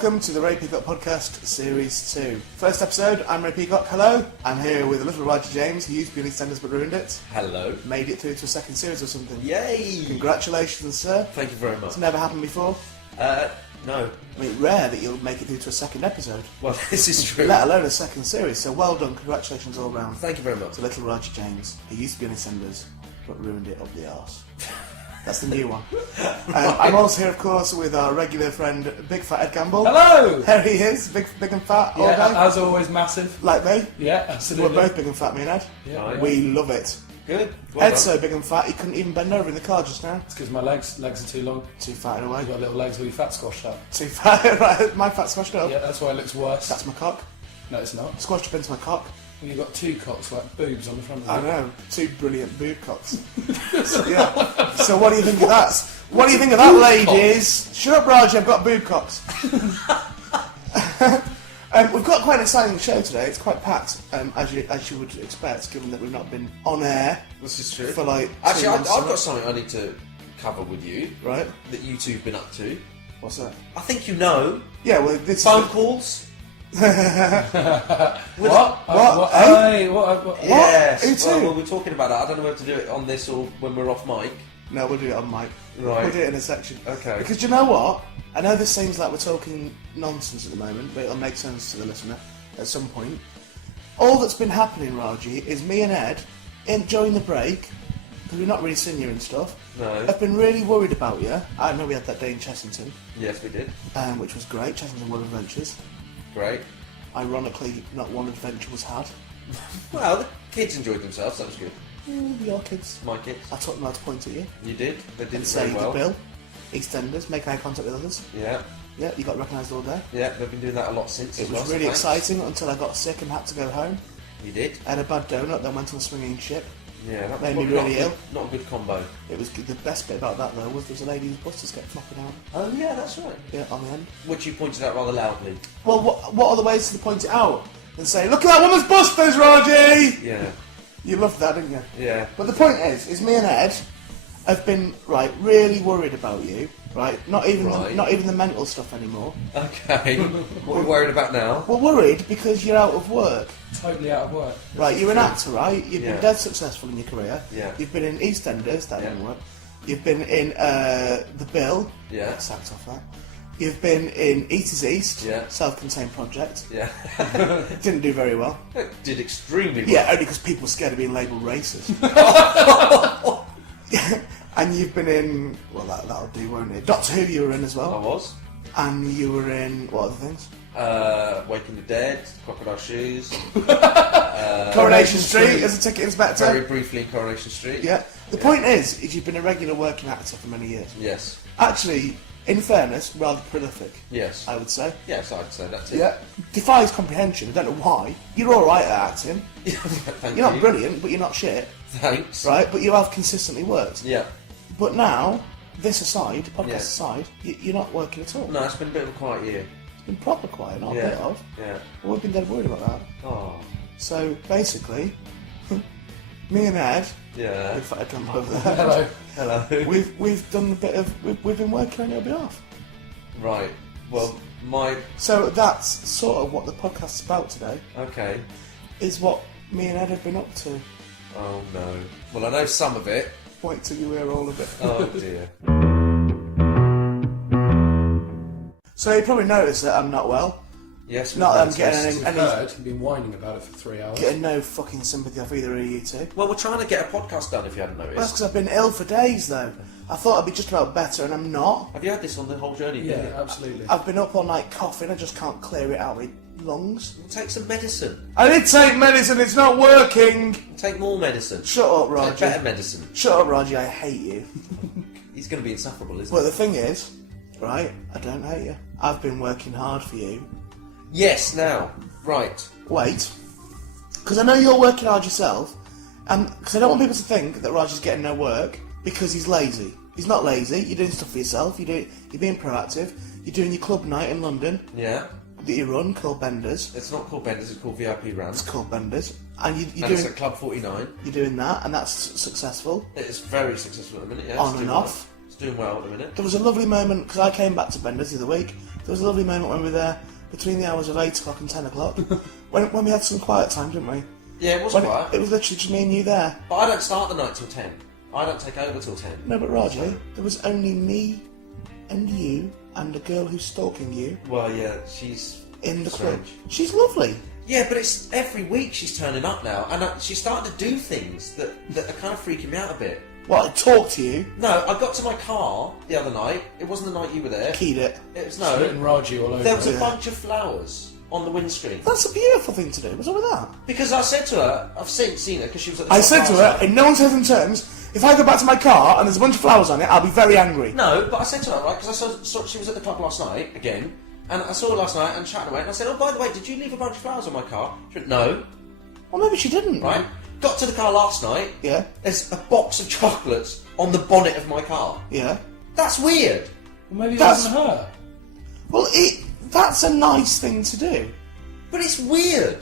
welcome to the Ray Peacock Podcast Series 2. First episode, I'm Ray Peacock, hello. I'm here with a little Roger James, who used to be in EastEnders but ruined it. Hello. Made it through to a second series or something. Yay! Congratulations, sir. Thank you very much. It's never happened before. No. I mean, rare that you'll make it through to a second episode. Well, this is true. Let alone a second series, so well done, congratulations all round. Thank you very much. To little Roger James, who used to be in EastEnders but ruined it up the arse. That's the new one. I'm also here, of course, with our regular friend, Big Fat Ed Gamble. Hello! There he is, big and fat all Yeah, day. as always, massive. Like me. Yeah, absolutely. We're both big and fat, me and Ed. Yeah. Right. We love it. Good. Well Ed's done. so big and fat, he couldn't even bend over in the car just now. It's because my legs are too long. Too fat in a way. I've got little legs with your fat squashed up. Too fat, right? My fat squashed up. Yeah, that's why it looks worse. That's my cock. No, it's not. Squashed up into my cock. Well, you've got two cocks, like boobs on the front of I you. know. Two brilliant boob cocks. Yeah. So what do you think of that? What do you think of that, ladies? Shut up, Raj, I've got boob cocks. We've got quite an exciting show today. It's quite packed, as you would expect, given that we've not been on air. This is true. For like Actually, 2 I've months. got something I need to cover with you. Right. That you two've been up to. What's that? I think you know. Yeah, well, this Phone is... calls. What? What? Hey, what? Yes. Who to? Well, we're talking about it. I don't know whether to do it on this or when we're off mic. No, we'll do it on mic. Right. We'll do it in a section. Okay. Because you know what? I know this seems like we're talking nonsense at the moment, but it'll make sense to the listener at some point. All that's been happening, Raji, is me and Ed, during the break, because we've not really seen you and stuff, No. I've been really worried about you. I know we had that day in Chessington, Yes, we did. which was great, Chessington World Adventures. Great. Ironically, not one adventure was had. Well, the kids enjoyed themselves. That was good. Your kids. My kids. I taught them how to point at you You did. They did and it say very well. the bill. EastEnders, make eye contact with others. Yeah. Yeah, you got recognised all day. Yeah. They've been doing that a lot since. It as was well, really so thanks. exciting until I got sick and had to go home. You did. I had a bad donut, then went on a swinging ship. Yeah, that Made was me probably really ill. Not a good combo. It was the best bit about that though was there was a lady whose busters kept flopping out. Oh yeah, that's right. Yeah, on the end. Which you pointed out rather loudly. Well, what other ways to point it out than say, "Look at that woman's busters, Raji!" Yeah. You loved that, didn't you? Yeah. But the point is me and Ed have been really worried about you. Right? Not even Right. not even the mental stuff anymore. Okay. What are we worried about now? We're worried because you're out of work. Totally out of work. Right, you're an actor, right? You've Yeah. been dead successful in your career. Yeah. You've been in EastEnders, that Yeah. didn't work. You've been in The Bill. Yeah. Sacked off that. You've been in Eat is East. Yeah. Self-contained project. Yeah. Didn't do very well. It did extremely well. Yeah, only because people were scared of being labelled racist. And you've been in, well, that'll do, won't it? Doctor Who you were in as I well. was. And you were in, what other things? Waking the Dead, Crocodile Shoes. Coronation Street as a ticket inspector. Very briefly in Coronation Street. Yeah. The point is you've been a regular working actor for many years. Yes. Actually, in fairness, rather prolific, Yes. I would say. Yes, I'd say that too. Yeah. Defies comprehension. I don't know why. You're alright at acting. Thank You're you. not brilliant, but you're not shit. Thanks. Right? But you have consistently worked. Yeah. But now, this aside, podcast Yeah. aside, you're not working at all. No, it's been a bit of a quiet year. It's been proper quiet, not a Yeah. bit of. Yeah. Well, we've been dead worried about that. Oh. So, basically, me and Ed, Yeah. if I come over there, Hello. Hello. we've done a bit of, we've been working on your behalf. Right. Well, my... So that's sort of what the podcast's about today, Okay. is what me and Ed have been up to. Oh no. Well, I know some of it. Wait till you hear all of it. Oh dear. So you probably noticed that I'm not well. Yes. Not that I'm we've getting noticed. any, You've heard, you've been whining about it for 3 hours. getting no fucking sympathy off either of you two. Well, we're trying to get a podcast done. If you hadn't Well, that's noticed. because I've been ill for days though. I thought I'd be just about better and I'm not. Have you had this on the whole journey? Yeah, absolutely. I've been up all night coughing, I just can't clear it out of my lungs. Take some medicine. I did take medicine, it's not working! Take more medicine. Shut up, Take Roger. better medicine. Shut up, Roger, I hate you. He's going to be insufferable, isn't Well, the thing is, right, I don't hate you. I've been working hard for you. he? Yes. Now. Right. Wait, because I know you're working hard yourself, and because I don't want people to think that Roger's getting no work because he's lazy. He's not lazy. You're doing stuff for yourself. You're being proactive. You're doing your club night in London Yeah. that you run called Benders. It's not called Benders. It's called VIP Rams. It's called Benders, and you're And it's doing at Club 49. you're doing that, and that's successful. It's very successful at the minute. Yeah, On it's and doing off. Well. It's doing well at the minute. There was a lovely moment because I came back to Benders the other week. There was a lovely moment when we were there between the hours of 8 o'clock and 10 o'clock. when we had some quiet time, didn't we? Yeah, it was When quiet. it was literally just me and you there. But I don't start the night till 10. I don't take over till 10. No, but Raji, there was only me and you and a girl who's stalking you Well, yeah, she's in the club. strange. She's lovely. Yeah, but it's every week she's turning up now, and she's starting to do things that are kind of freaking me out a bit. What, I talked to you, No, I got to my car the other night. It wasn't the night you were there. keyed it. It was It's written Raji all over There was it. a bunch of flowers on the windscreen. That's a beautiful thing to do. What's wrong with that? Because I said to her, I've seen her because she was at the I shop said to last her, night. in no uncertain terms, if I go back to my car and there's a bunch of flowers on it, I'll be very angry. No, but I said to her, right, because I saw she was at the club last night, again, and I saw her last night and chatting away, and I said, oh, by the way, did you leave a bunch of flowers on my car? She went, no. Well, maybe she didn't. Right? Got to the car last night, Yeah, there's a box of chocolates on the bonnet of my car. yeah. That's weird. Well, maybe it That's- wasn't her. Well, that's a nice thing to do. But it's weird.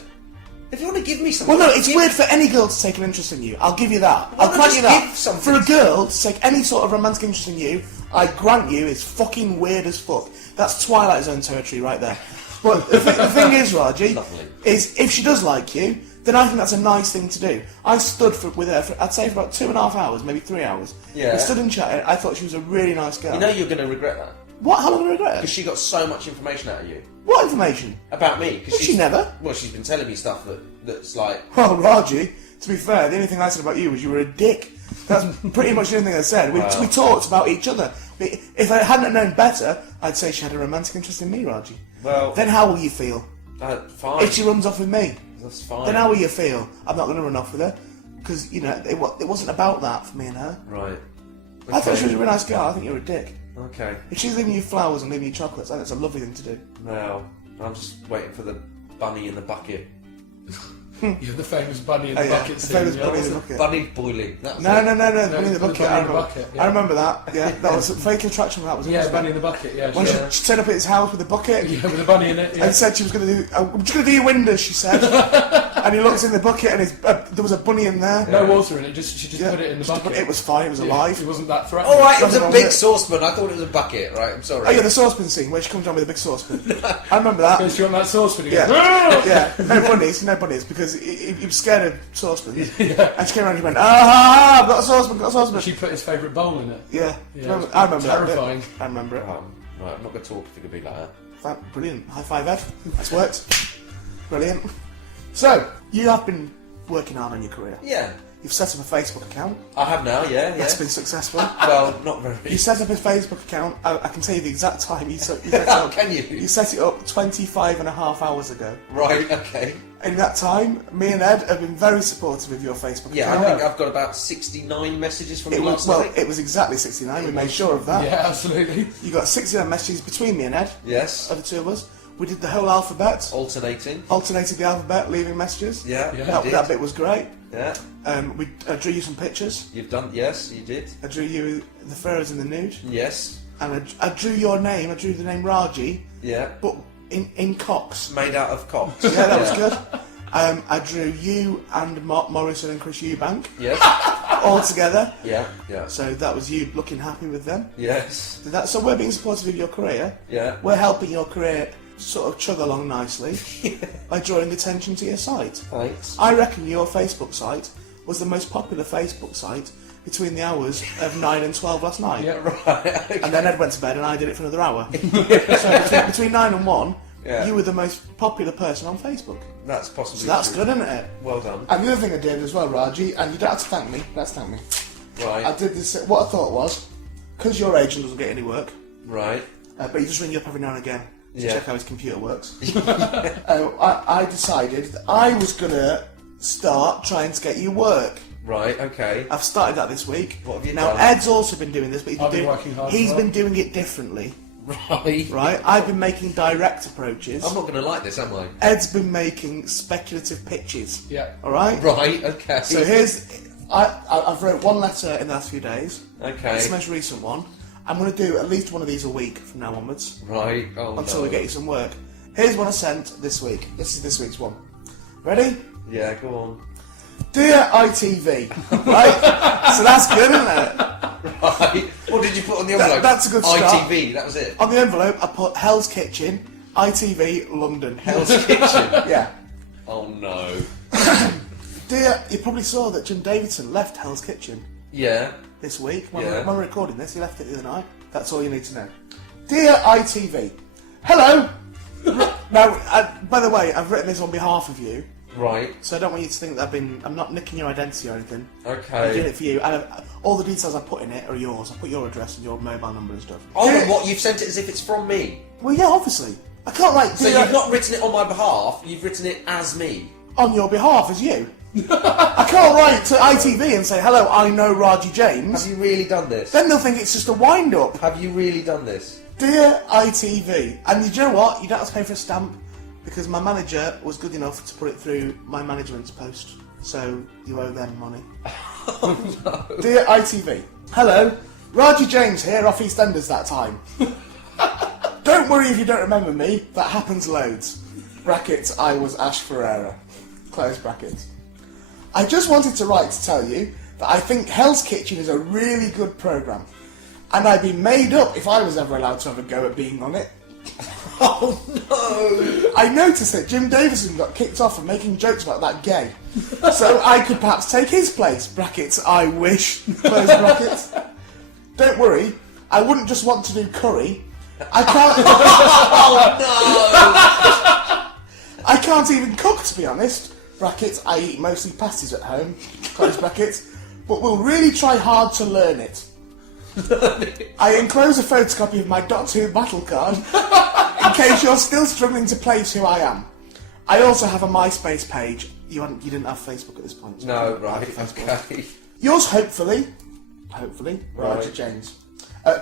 If you want to give me something... Well, no, it's give- weird for any girl to take an interest in you. I'll give you that. Why I'll not grant just you that. give something? For a girl to take any sort of romantic interest in you, I grant you, is fucking weird as fuck. That's Twilight Zone territory right there. But the thing is, Raji, Lovely. is if she does like you, then I think that's a nice thing to do. I stood with her for, I'd say, for about 2.5 hours, maybe 3 hours. Yeah. We stood and chatted. I thought she was a really nice girl. You know you're going to regret that. What? How long do I regret Because it? she got so much information out of you. What information? About me. Cause Well, she never. Well, she's been telling me stuff that's like... Well, Raji, to be fair, the only thing I said about you was you were a dick. That's pretty much the only thing I said. We talked about each other. If I hadn't known better, I'd say she had a romantic interest in me, Raji. Well... Then how will you feel? Fine. If she runs off with me? That's fine. Then how will you feel? I'm not going to run off with her. Because, you know, it wasn't about that for me and her. Right. I thought she was a really nice girl. I think you're a dick. Okay. If she's leaving you flowers and leaving you chocolates, I think it's a lovely thing to do. Now, I'm just waiting for the bunny in the bucket. Yeah, the famous bunny in the Oh, yeah, bucket the scene. famous yeah. bunny in the bucket. Bunny boiling. That was No, it. no, no, no, No, bunny in the the bucket. bunny I in the remember. bucket, yeah. I remember that. Yeah, that was a fatal attraction. That was it. Yeah, wasn't it? bunny in the bucket, yeah. When sure. she turned up at his house with a bucket Yeah, with a bunny in it, yeah. and said she was going to do. I'm just going to do your windows, she said. And he looked in the bucket and there was a bunny in there. No water in it, she just Yeah, put it in the just- bucket. It was fine. It was Yeah, alive. It wasn't that threatening. All right, it was Nothing a wrong big with it. saucepan. I thought it was a bucket. Right, I'm sorry. Oh yeah, the saucepan scene where she comes down with a big saucepan. I remember that. Goes, "Do you want that sauce?" When he Yeah, goes, "Ah!" yeah. No bunnies, because he was scared of saucepans. And she came around and she went, ah, I've got a saucepan, got a saucepan. She put his favourite bowl in it. Yeah, Yeah, I remember terrifying. that bit. I remember it. Right, I'm not going to talk if it could be like that. Brilliant. High five, Ed. That's worked. Brilliant. So, you have been working hard on your career. Yeah, You've set up a Facebook account. I have now. Yeah, yeah. That's been successful. Well, not very. You set up a Facebook account. I can tell you the exact time you set it up. Can you? You set it up 25.5 hours ago. Right. Okay. In that time, me and Ed have been very supportive of your Facebook Yeah, account. I think I've got about 69 messages from It you was, last well, night. it was exactly 69. We made sure of that. Yeah, absolutely. You got 69 messages between me and Ed, Yes. of the two of us. We did the whole alphabet, Alternating. alternated the alphabet, leaving messages. Yeah. Yeah. you That, did. that bit was great. Yeah. I drew you some pictures. You've done. Yes, you did. I drew you the photos in the nude. Yes. And I drew your name. I drew the name Raji, Yeah. but in cocks. Made out of cocks. Yeah, that was good. I drew you and Mark Morrison and Chris Eubank Yes. all together. Yeah. Yeah. So that was you looking happy with them. Yes. So we're being supportive of your career. Yeah. We're helping your career sort of chug along nicely by drawing attention to your site. Thanks. I reckon your Facebook site was the most popular Facebook site between the hours of 9 and 12 last night. Yeah. Right. Okay. And then Ed went to bed and I did it for another hour. So between 9 and 1, Yeah. you were the most popular person on Facebook. That's possibly. So that's true. good, isn't it? Well done. And the other thing I did as well, Raji, and you don't have to thank me, that's thank me. Right. I did this, what I thought was, because your agent doesn't get any work, Right. but he just ring you up every now and again to Yeah. check how his computer works. I decided that I was going to start trying to get you work. Right. Okay. I've started that this week. What have you now, done? Ed's also been doing this, but I've been working hard he's as well. been doing it differently, Right. right? I've been making direct approaches. I'm not going to like this, am I? Ed's been making speculative pitches. Yeah. All right. Right. Okay. So I've wrote one letter in the last few days. Okay. It's the most recent one. I'm going to do at least one of these a week from now onwards Right. Oh until no. we get you some work. Here's one I sent this week. This is this week's one. Ready? Yeah. Go on. Dear ITV, right? So that's good, isn't it? Right. What did you put on the envelope? That's a good start. ITV, that was it. On the envelope, I put Hell's Kitchen, ITV, London. Hell's Kitchen. Yeah. Oh no. Dear, you probably saw that Jim Davidson left Hell's Kitchen Yeah. this week. When Yeah. we're recording this, he left it the other night. That's all you need to know. Dear ITV, hello! Now, by the way, I've written this on behalf of you, Right. so I don't want you to think that I'm not nicking your identity or anything. I'm Okay. doing it for you. And all the details I put in it are yours. I put your address and your mobile number and stuff. Oh, what? You've sent it as if it's from me. Well, yeah, obviously. I can't, like, So you've not written it on my behalf, you've written it as me. on your behalf as you. I can't write to ITV and say, hello, I know Raji James. Have you really done this? Then they'll think it's just a wind-up. Have you really done this? Dear ITV, and you know what? You don't have to pay for a stamp because my manager was good enough to put it through my management's post, so you owe them money. Oh no. Dear ITV, hello, Raji James here off EastEnders that time. Don't worry if you don't remember me, that happens loads. Brackets, I was Ash Ferreira. Close brackets. I just wanted to write to tell you that I think Hell's Kitchen is a really good programme. And I'd be made up if I was ever allowed to have a go at being on it. Oh no. I noticed that Jim Davison got kicked off for making jokes about that gay. So I could perhaps take his place. Brackets, I wish. Close brackets. Don't worry, I wouldn't just want to do curry. I can't... Oh I can't even cook, to be honest. Brackets, I eat mostly pasties at home. Close brackets. But we'll really try hard to learn it. I enclose a photocopy of my Doctor Who battle card in case you're still struggling to place who I am. I also have a MySpace page. You didn't have Facebook at this point. So no. you No, didn't right, have Facebook. okay. Yours, hopefully, Right. Roger James.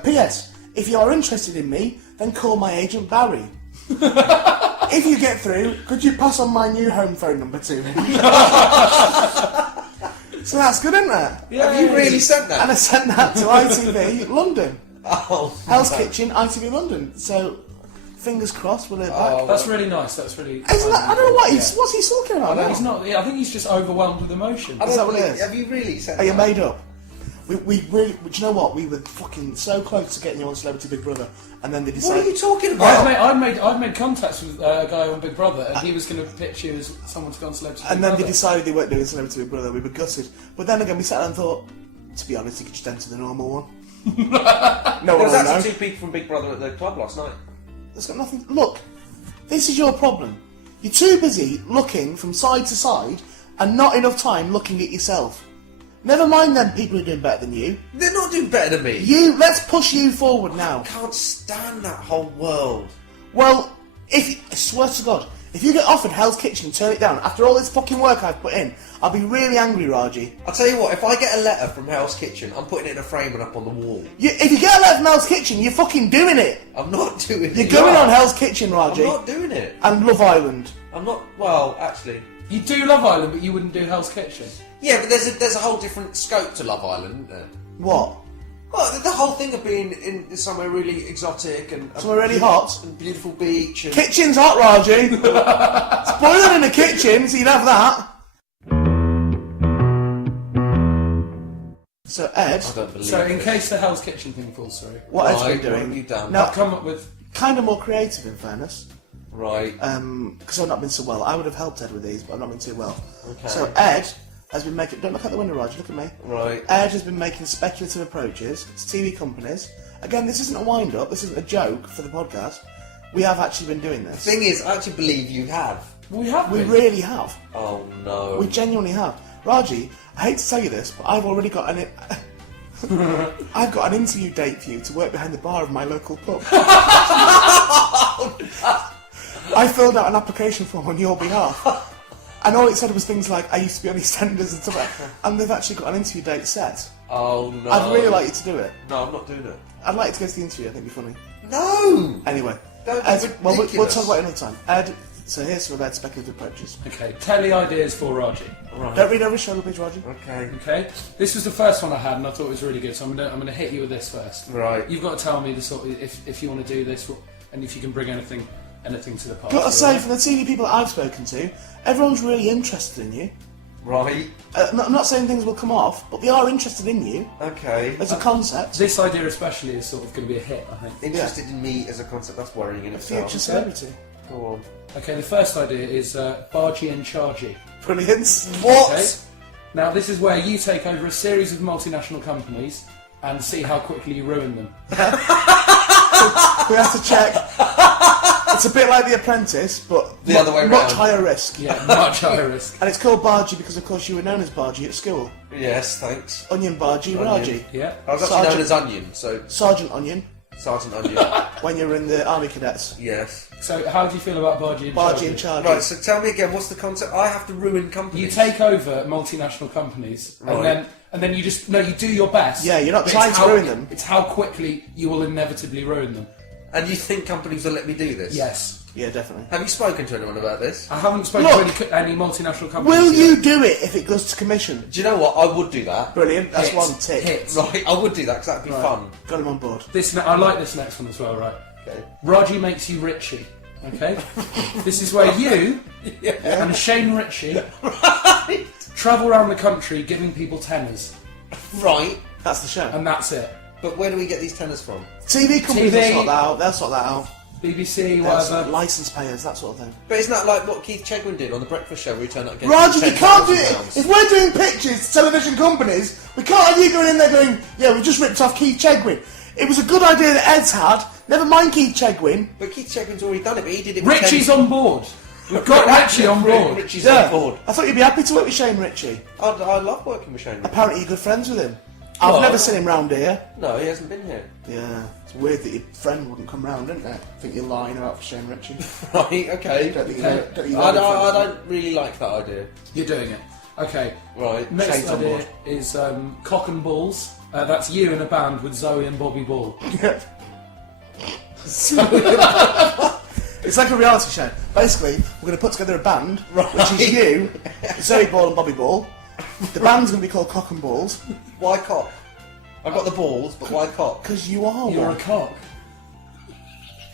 P.S. If you are interested in me, then call my agent Barry. If you get through, could you pass on my new home phone number to him? So that's good, isn't it? Yeah, have you really sent that? And I sent that to ITV London. Oh, Hell's no. Kitchen, ITV London. So, fingers crossed, we'll hear back. Oh, That's really nice. That's really. Isn't that, I don't know what what's he talking about now? He's not. Yeah, I think he's just overwhelmed with emotion. I Is that don't what it believe- is? Have you really sent Are you that? made up? We really, do you know what? We were fucking so close to getting you on Celebrity Big Brother, and then they What decided. are you talking about? I've made contacts with a guy on Big Brother, and he was going to pitch you as someone to go on Celebrity Big And then Brother. they decided they weren't doing Celebrity Big Brother. We were gutted. But then again, we sat down and thought, to be honest, you could just enter the normal one. No There one was will actually know. 2 people from Big Brother at the club last night. It's got nothing. Look, this is your problem. You're too busy looking from side to side and not enough time looking at yourself. Never mind them people who are doing better than you. They're not doing better than me. Let's push you forward now. I can't stand that whole world. Well, I swear to God, if you get offered Hell's Kitchen and turn it down, after all this fucking work I've put in, I'll be really angry, Raji. I'll tell you what, if I get a letter from Hell's Kitchen, I'm putting it in a frame and up on the wall. If you get a letter from Hell's Kitchen, you're fucking doing it. I'm not doing it. You're going on Hell's Kitchen, Raji. I'm not doing it. And Love Island. I'm not, well, actually. You do Love Island, but you wouldn't do Hell's Kitchen. Yeah, but there's a whole different scope to Love Island, isn't there? What? Well, the whole thing of being in somewhere really exotic and... Somewhere really hot? And beautiful beach and... Kitchen's hot, Raji. It's boiling in the kitchen, so you'd have that. So, Ed, I don't believe So, in this. case the Hell's Kitchen thing falls through, what Ed's Right, been what doing... have you done? Now, I've come up with. kind of more creative, in fairness. Right. Because I've not been so well. I would have helped Ed with these, but I've not been too well. Okay. So Ed has been making... Don't look out the window, Roger, look at me. Right. Ed has been making speculative approaches to TV companies. Again, this isn't a wind-up, this isn't a joke for the podcast. We have actually been doing this. Thing is, I actually believe you have. We have. We been. really have. Oh, no. We genuinely have. Raji, I hate to tell you this, but I've already got an... I've got an interview date for you to work behind the bar of my local pub. I filled out an application form on your behalf. And all it said was things like, I used to be on EastEnders and stuff like that. And they've actually got an interview date set. Oh, no. I'd really like you to do it. No, I'm not doing it. I'd like you to go to the interview, I think it'd be funny. No! Anyway. Don't be Ed, we'll ridiculous. talk about it another time. Ed, so here's some of Ed's speculative approaches. Okay, telly ideas for Raji. Right. Don't read every show, please, Raji. Okay. Okay, this was the first one I had, and I thought it was really good. So I'm gonna hit you with this first. Right. You've got to tell me the sort of, if you want to do this, and if you can bring anything to the party. Got to say, from the TV people that I've spoken to, everyone's really interested in you. Right. I'm not saying things will come off, but they are interested in you Okay. as a concept. This idea especially is sort of going to be a hit, I think. Interested in me as a concept, that's worrying in itself. Future celebrity. Go on. Okay, the first idea is Bargy and Chargy. Brilliant. What? Okay? Now, this is where you take over a series of multinational companies and see how quickly you ruin them. We have to check. It's a bit like The Apprentice, but The other way much round. higher risk. Yeah, much higher risk. And it's called Bargy because, of course, you were known as Bargy at school. Yes, thanks. Onion Bargy, Onion. Raji. Yeah. I was actually known as Onion, so Sergeant Onion, Sergeant Onion. when you were in the Army Cadets. Yes. So, how do you feel about Bargy and Bargy Chargy? and Chargy. Right, so tell me again, what's the concept? I have to ruin companies. You take over multinational companies, Right. and then you just you do your best. Yeah, you're not but trying it's to ruin them. It's how quickly you will inevitably ruin them. And you think companies will let me do this? Yes. Yeah, definitely. Have you spoken to anyone about this? I haven't spoken Look, to any multinational companies. Will yet. you do it if it goes to commission? Do you know what? I would do that. Brilliant, that's Hit. one tick. Hit. Right, I would do that because that'd be Right. fun. Got him on board. I like this next one as well, right? Okay. Raji makes you Richie. Okay? This is where you and Shane Ritchie travel around the country giving people tenors. Right, That's the show. And that's it. but where do we get these tenors from? TV companies TV. will sort that out. They'll sort that out. BBC, They'll whatever. license payers, that sort of thing. But isn't that like what Keith Chegwin did on the Breakfast Show where he turned up against Roger, you can't do it. £10,000? If we're doing pitches to television companies, we can't have you going in there going, yeah, we just ripped off Keith Chegwin. It was a good idea that Ed's had. Never mind Keith Chegwin. But Keith Chegwin's already done it, but he did it with Richie's on board. We've got Richie on board. Richie's Yeah. on board. I thought you'd be happy to work with Shane Ritchie. I love working with Shane. Apparently you're good friends with him. I've Well, never seen him round here. No, he hasn't been here. Yeah, it's weird that your friend wouldn't come round, isn't it? I think you're lying about Shane Ritchie. Right, okay. Don't think Okay. don't think you I know don't, friends I don't really like that idea. You're doing it. Okay. Right, Next Shane's on idea board. is Cock and Balls. That's you in a band with Zoe and Bobby Ball. with him. It's like a reality show. Basically, we're going to put together a band, which is you, Zoe Ball and Bobby Ball. The band's going to be called Cock and Balls, Why cock? I've got the balls, but why cock? because you are You're a one. cock.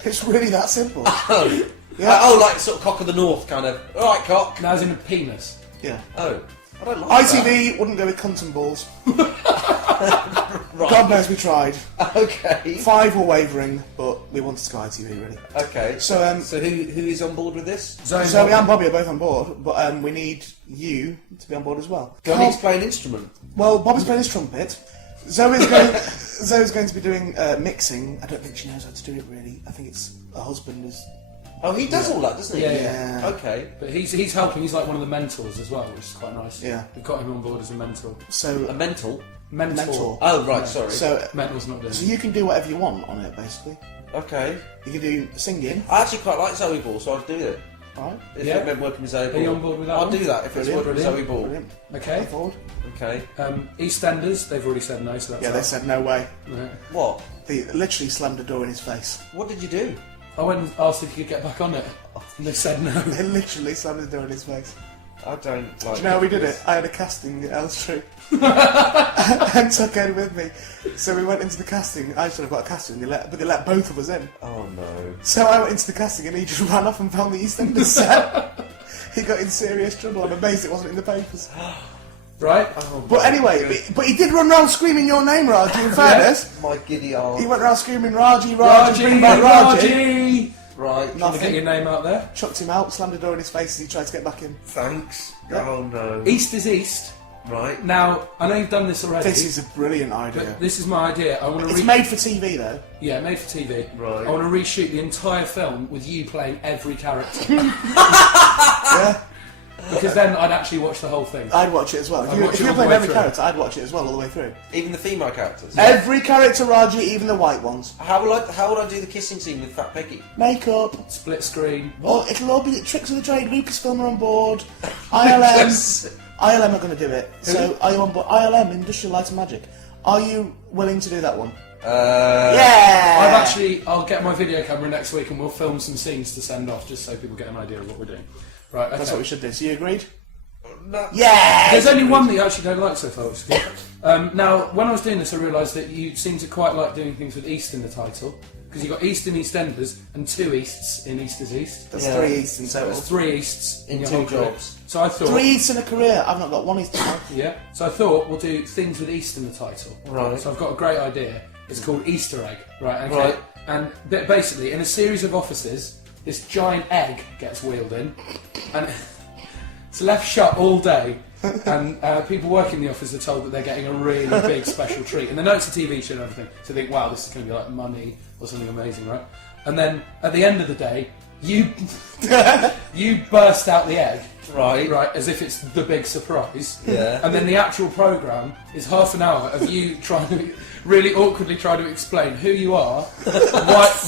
It's really that simple. Oh. Yeah. Oh, like sort of cock of the north, kind of. All right, cock. Now as in a penis. Yeah. Oh, I don't like ITV wouldn't go with cunt and balls. that. Right. God knows we tried. Okay. 5 were wavering, but we wanted to go ITV, really. Okay. So, So who is on board with this? Zoe and Bobby are both on board, but we need you to be on board as well. Do I need to play an instrument? Well, Bobby's playing his trumpet. Zoe's going to be doing mixing. I don't think she knows how to do it really. I think it's her husband is. Oh, he does all that, doesn't he? Yeah. Yeah. Okay. But he's helping. He's like one of the mentors as well, which is quite nice. Yeah. We've got him on board as a mentor. A So mental. Mentor. Oh, right. Sorry. Mentor's not doing so it. you can do whatever you want on it, basically. Okay. You can do singing, I actually quite like Zoe Ball, so I'd do it. right? If Yeah. it meant working with Zoe Ball. Are you on board with that I'd one? do that if it's Brilliant. working with Zoe Ball. Brilliant. Okay. Go forward. Okay. EastEnders, they've already said no, so that's Yeah, they out. said no way. Right. What? They literally slammed a door in his face. What did you do? I went and asked if you could get back on it, and they said no. They literally slammed the door in his face. I don't like. Do you know how we did it? I had a casting at Elstree and took Ed with me. So we went into the casting. I should have got a casting, but they let both of us in. Oh no. So I went into the casting and he just ran off and found the EastEnders set. He got in serious trouble. I'm amazed it wasn't in the papers. Right? Oh, But anyway, but he did run around screaming your name, Raji, in fairness. my giddy arm. He went around screaming, Raji, Raji, bring back Raji. Raji! Right. Trying to get your name out there. Chucked him out, slammed the door in his face as he tried to get back in. Thanks. Yeah. Oh no. East is East. Right. Now, I know you've done this already. This is a brilliant idea. But this is my idea. I want to It's made for TV though. Yeah, made for TV. Right. I want to reshoot the entire film with you playing every character. Yeah, Because then I'd actually watch the whole thing. I'd watch it as well. I'd watch If it you all were the playing way every through. character, I'd watch it as well all the way through. Even the female characters. Every character, Raji, even the white ones. How would I do the kissing scene with Fat Peggy? Makeup. Split screen. Oh, it'll all be tricks of the trade. Lucasfilm are on board. ILM. Yes. ILM are going to do it. So are you on board? ILM, Industrial Light and Magic. Are you willing to do that one? Yeah. I'll get my video camera next week and we'll film some scenes to send off just so people get an idea of what we're doing. Right, okay. That's what we should do. So you agreed? No. Yeah. There's only one that you actually don't like so far, which is good. Now, when I was doing this, I realised that you seem to quite like doing things with East in the title. because you've got East in EastEnders and 2 Easts in East is East. That's 3 Easts in So total. it's 3 Easts in In your 2 whole career. jobs. So I thought 3 Easts in a career. I've not got 1 East. Yeah. So I thought we'll do things with East in the title. Right. So I've got a great idea. It's called Easter egg. Right. Okay. Right. And basically, in a series of offices, this giant egg gets wheeled in, and it's left shut all day. And people working in the office are told that they're getting a really big special treat. And they know it's a TV show and everything, so they think, wow, this is going to be like money or something amazing, right? And then at the end of the day, you you burst out the egg. Right. Right, as if it's the big surprise. Yeah. And then the actual programme is half an hour of you trying to really awkwardly trying to explain who you are,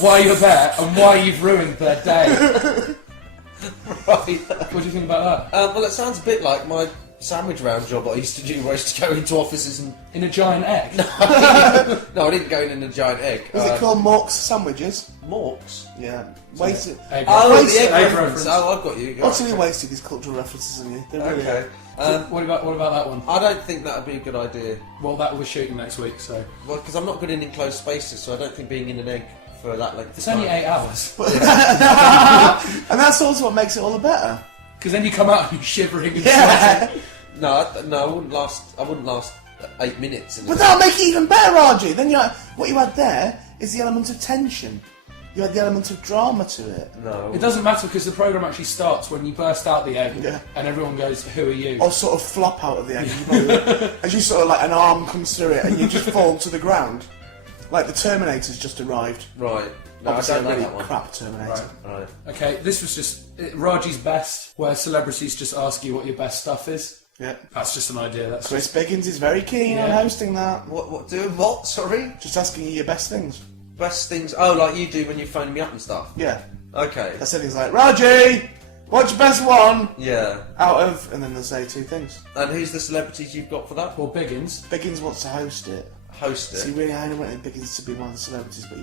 why you're there, and why you've ruined their day. Right. What do you think about that? Well, it sounds a bit like my sandwich round job I used to do, where I used to go into offices and... In a giant egg? No, I didn't go in a giant egg. Was it called Mork's Sandwiches? Morks? Yeah. Wasted. Egg Oh, reference. the egg Egg reference. Oh, I've got you. Utterly wasted these cultural references on you. They're really Okay. What about that one? I don't think that would be a good idea. Well, that we're shooting next week, so... Well, because I'm not good in enclosed spaces, so I don't think being in an egg for that length It's of only time. 8 hours. And that's also what makes it all the better. Because then you come out and you're shivering and Yeah. sweating. No, I wouldn't last 8 minutes. In But an that'll make it even better, RG. Then what you had there is the element of tension. You had the element of drama to it. No. It doesn't matter because the programme actually starts when you burst out the egg Yeah. and everyone goes, who are you? Or sort of flop out of the egg. As you sort of like an arm comes through it and you just fall to the ground. Like the Terminator's just arrived. Right. No, Obviously I don't a know really that one. crap Terminator. Right. Okay, this was just Raji's best, where celebrities just ask you what your best stuff is. Yeah. That's just an idea. That's Chris Biggins is very keen on Yeah. hosting that. What? Doing what? Sorry. Just asking you your best things. Best things. Oh, like you do when you phone me up and stuff. Yeah. Okay. I said he's like, Raji, what's your best one? Yeah. Out of, and then they'll say 2 things. And who's the celebrities you've got for that? Paul Biggins. Biggins wants to host it. Host So he it. really I wanted Biggins to be one of the celebrities, but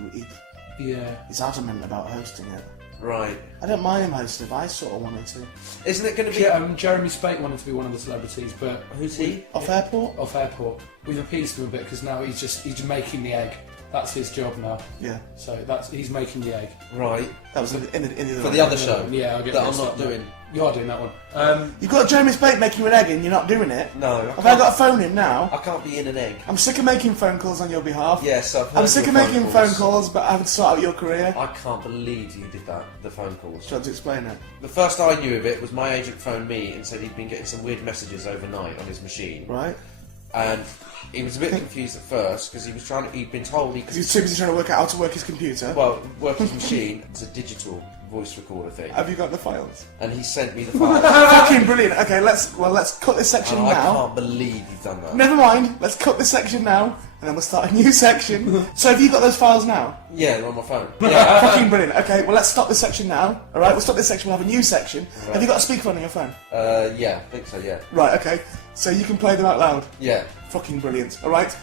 Yeah. he's adamant about hosting it. Right. I don't mind him hosting it, but I sort of wanted to. Isn't it going to be? Jeremy Spate wanted to be one of the celebrities, but Who's he? Off airport? off airport. We've appeased him a bit because now he's just making the egg. That's his job now. Yeah. So he's making the egg. Right. That was in the For the other show. Yeah, I'll get that I'm mixed not up now. doing. You are doing that one. You've got Jeremy Spate making you an egg and you're not doing it. No. Have I got to phone him now? I can't be in an egg. I'm sick of making phone calls on your behalf. Yes, I've heard I'm sick your of making phone calls, but I haven't sorted out your career. I can't believe you did that. The phone calls. Trying to explain it. The first I knew of it was my agent phoned me and said he'd been getting some weird messages overnight on his machine, Right? and he was a bit confused at first because he'd been told he Because could he was too busy trying to work out how to work his computer. work his machine. It's a digital voice recorder thing, Have you got the files? and he sent me the file. Fucking brilliant. Okay, let's cut this section And I now. can't believe you've done that. Never mind. Let's cut this section now, and then we'll start a new section. So have you got those files now? Yeah, they're on my phone. Yeah. Fucking brilliant. Okay, well let's stop this section now. All right, we'll stop this section. We'll have a new section. Right. Have you got a speakerphone on your phone? Yeah, I think so. Yeah. Right. Okay. So you can play them out loud. Yeah. Fucking brilliant. All right.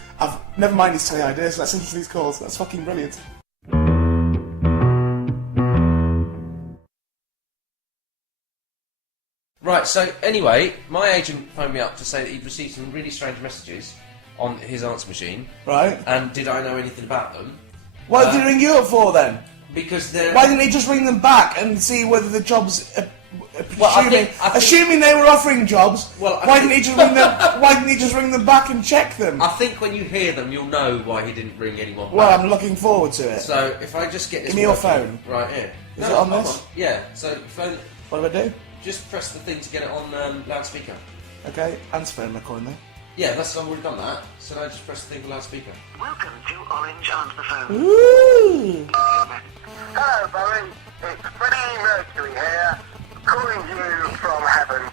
Never mind these telly ideas. Let's listen to these calls. That's fucking brilliant. Right, so anyway, my agent phoned me up to say that he'd received some really strange messages on his answer machine, Right. and did I know anything about them? What did he ring you up for then? Because they're... Why didn't he just ring them back and see whether the jobs? Well, I think- assuming they were offering jobs. Well, I why think- didn't he just ring them? Why didn't he just ring them back and check them? I think when you hear them, you'll know why he didn't ring anyone Well, back. I'm looking forward to it. So, if I just get this... Give me your working- phone. Right here. Is it on hold this? Yeah, so phone... What do I do? Just press the thing to get it on loudspeaker. Okay, answer phone accordingly. Yeah, I've already done that. So now just press the thing for loudspeaker. Welcome to Orange Answer Phone. Ooh. Hello, Barry. It's Freddie Mercury here, calling you from heaven.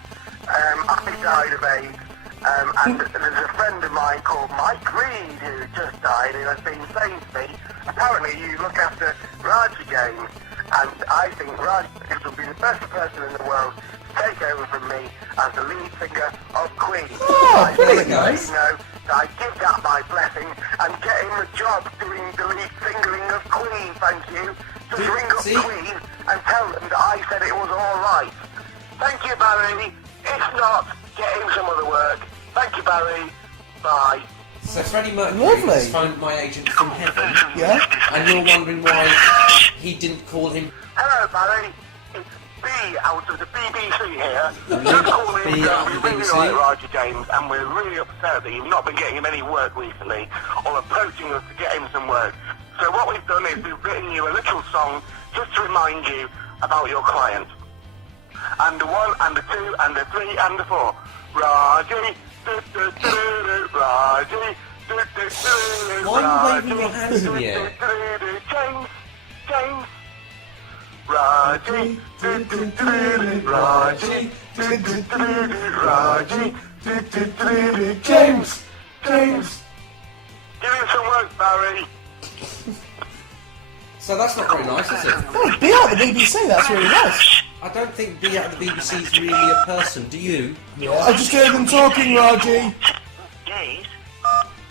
I died of AIDS, and there's a friend of mine called Mike Reed who just died, who has been saying to me, apparently you look after Raj again, and I think Raj will be the best person in the world to take over from me as the lead singer of Queen. Oh, I very think, nice. You know, that I give that my blessing and get him a job doing the lead singing of Queen, thank you. Just ring up see? Queen and tell them that I said it was alright. Thank you, Barry. If not, get him some other work. Thank you, Barry. Bye. So Freddie Mercury Lovely. has phoned my agent from heaven, Yeah? and you're wondering why he didn't call him. Hello, Barry. It's B out of the BBC here. Just calling. B out of We the really BBC. like Roger James, and we're really upset that you've not been getting him any work recently, or approaching us to get him some work. So what we've done is we've written you a little song just to remind you about your client. And the 1, and the 2, and the 3, and the 4. Raji, Raji. Why are you waving your hands in the air? James. Raji, Raji, Raji, James! Give him some work, Barry. So that's not very nice, is it? Oh, be out the BBC, that's really nice. I don't think B out of the BBC is really a person, do you? I just heard them talking, Raji. Yes.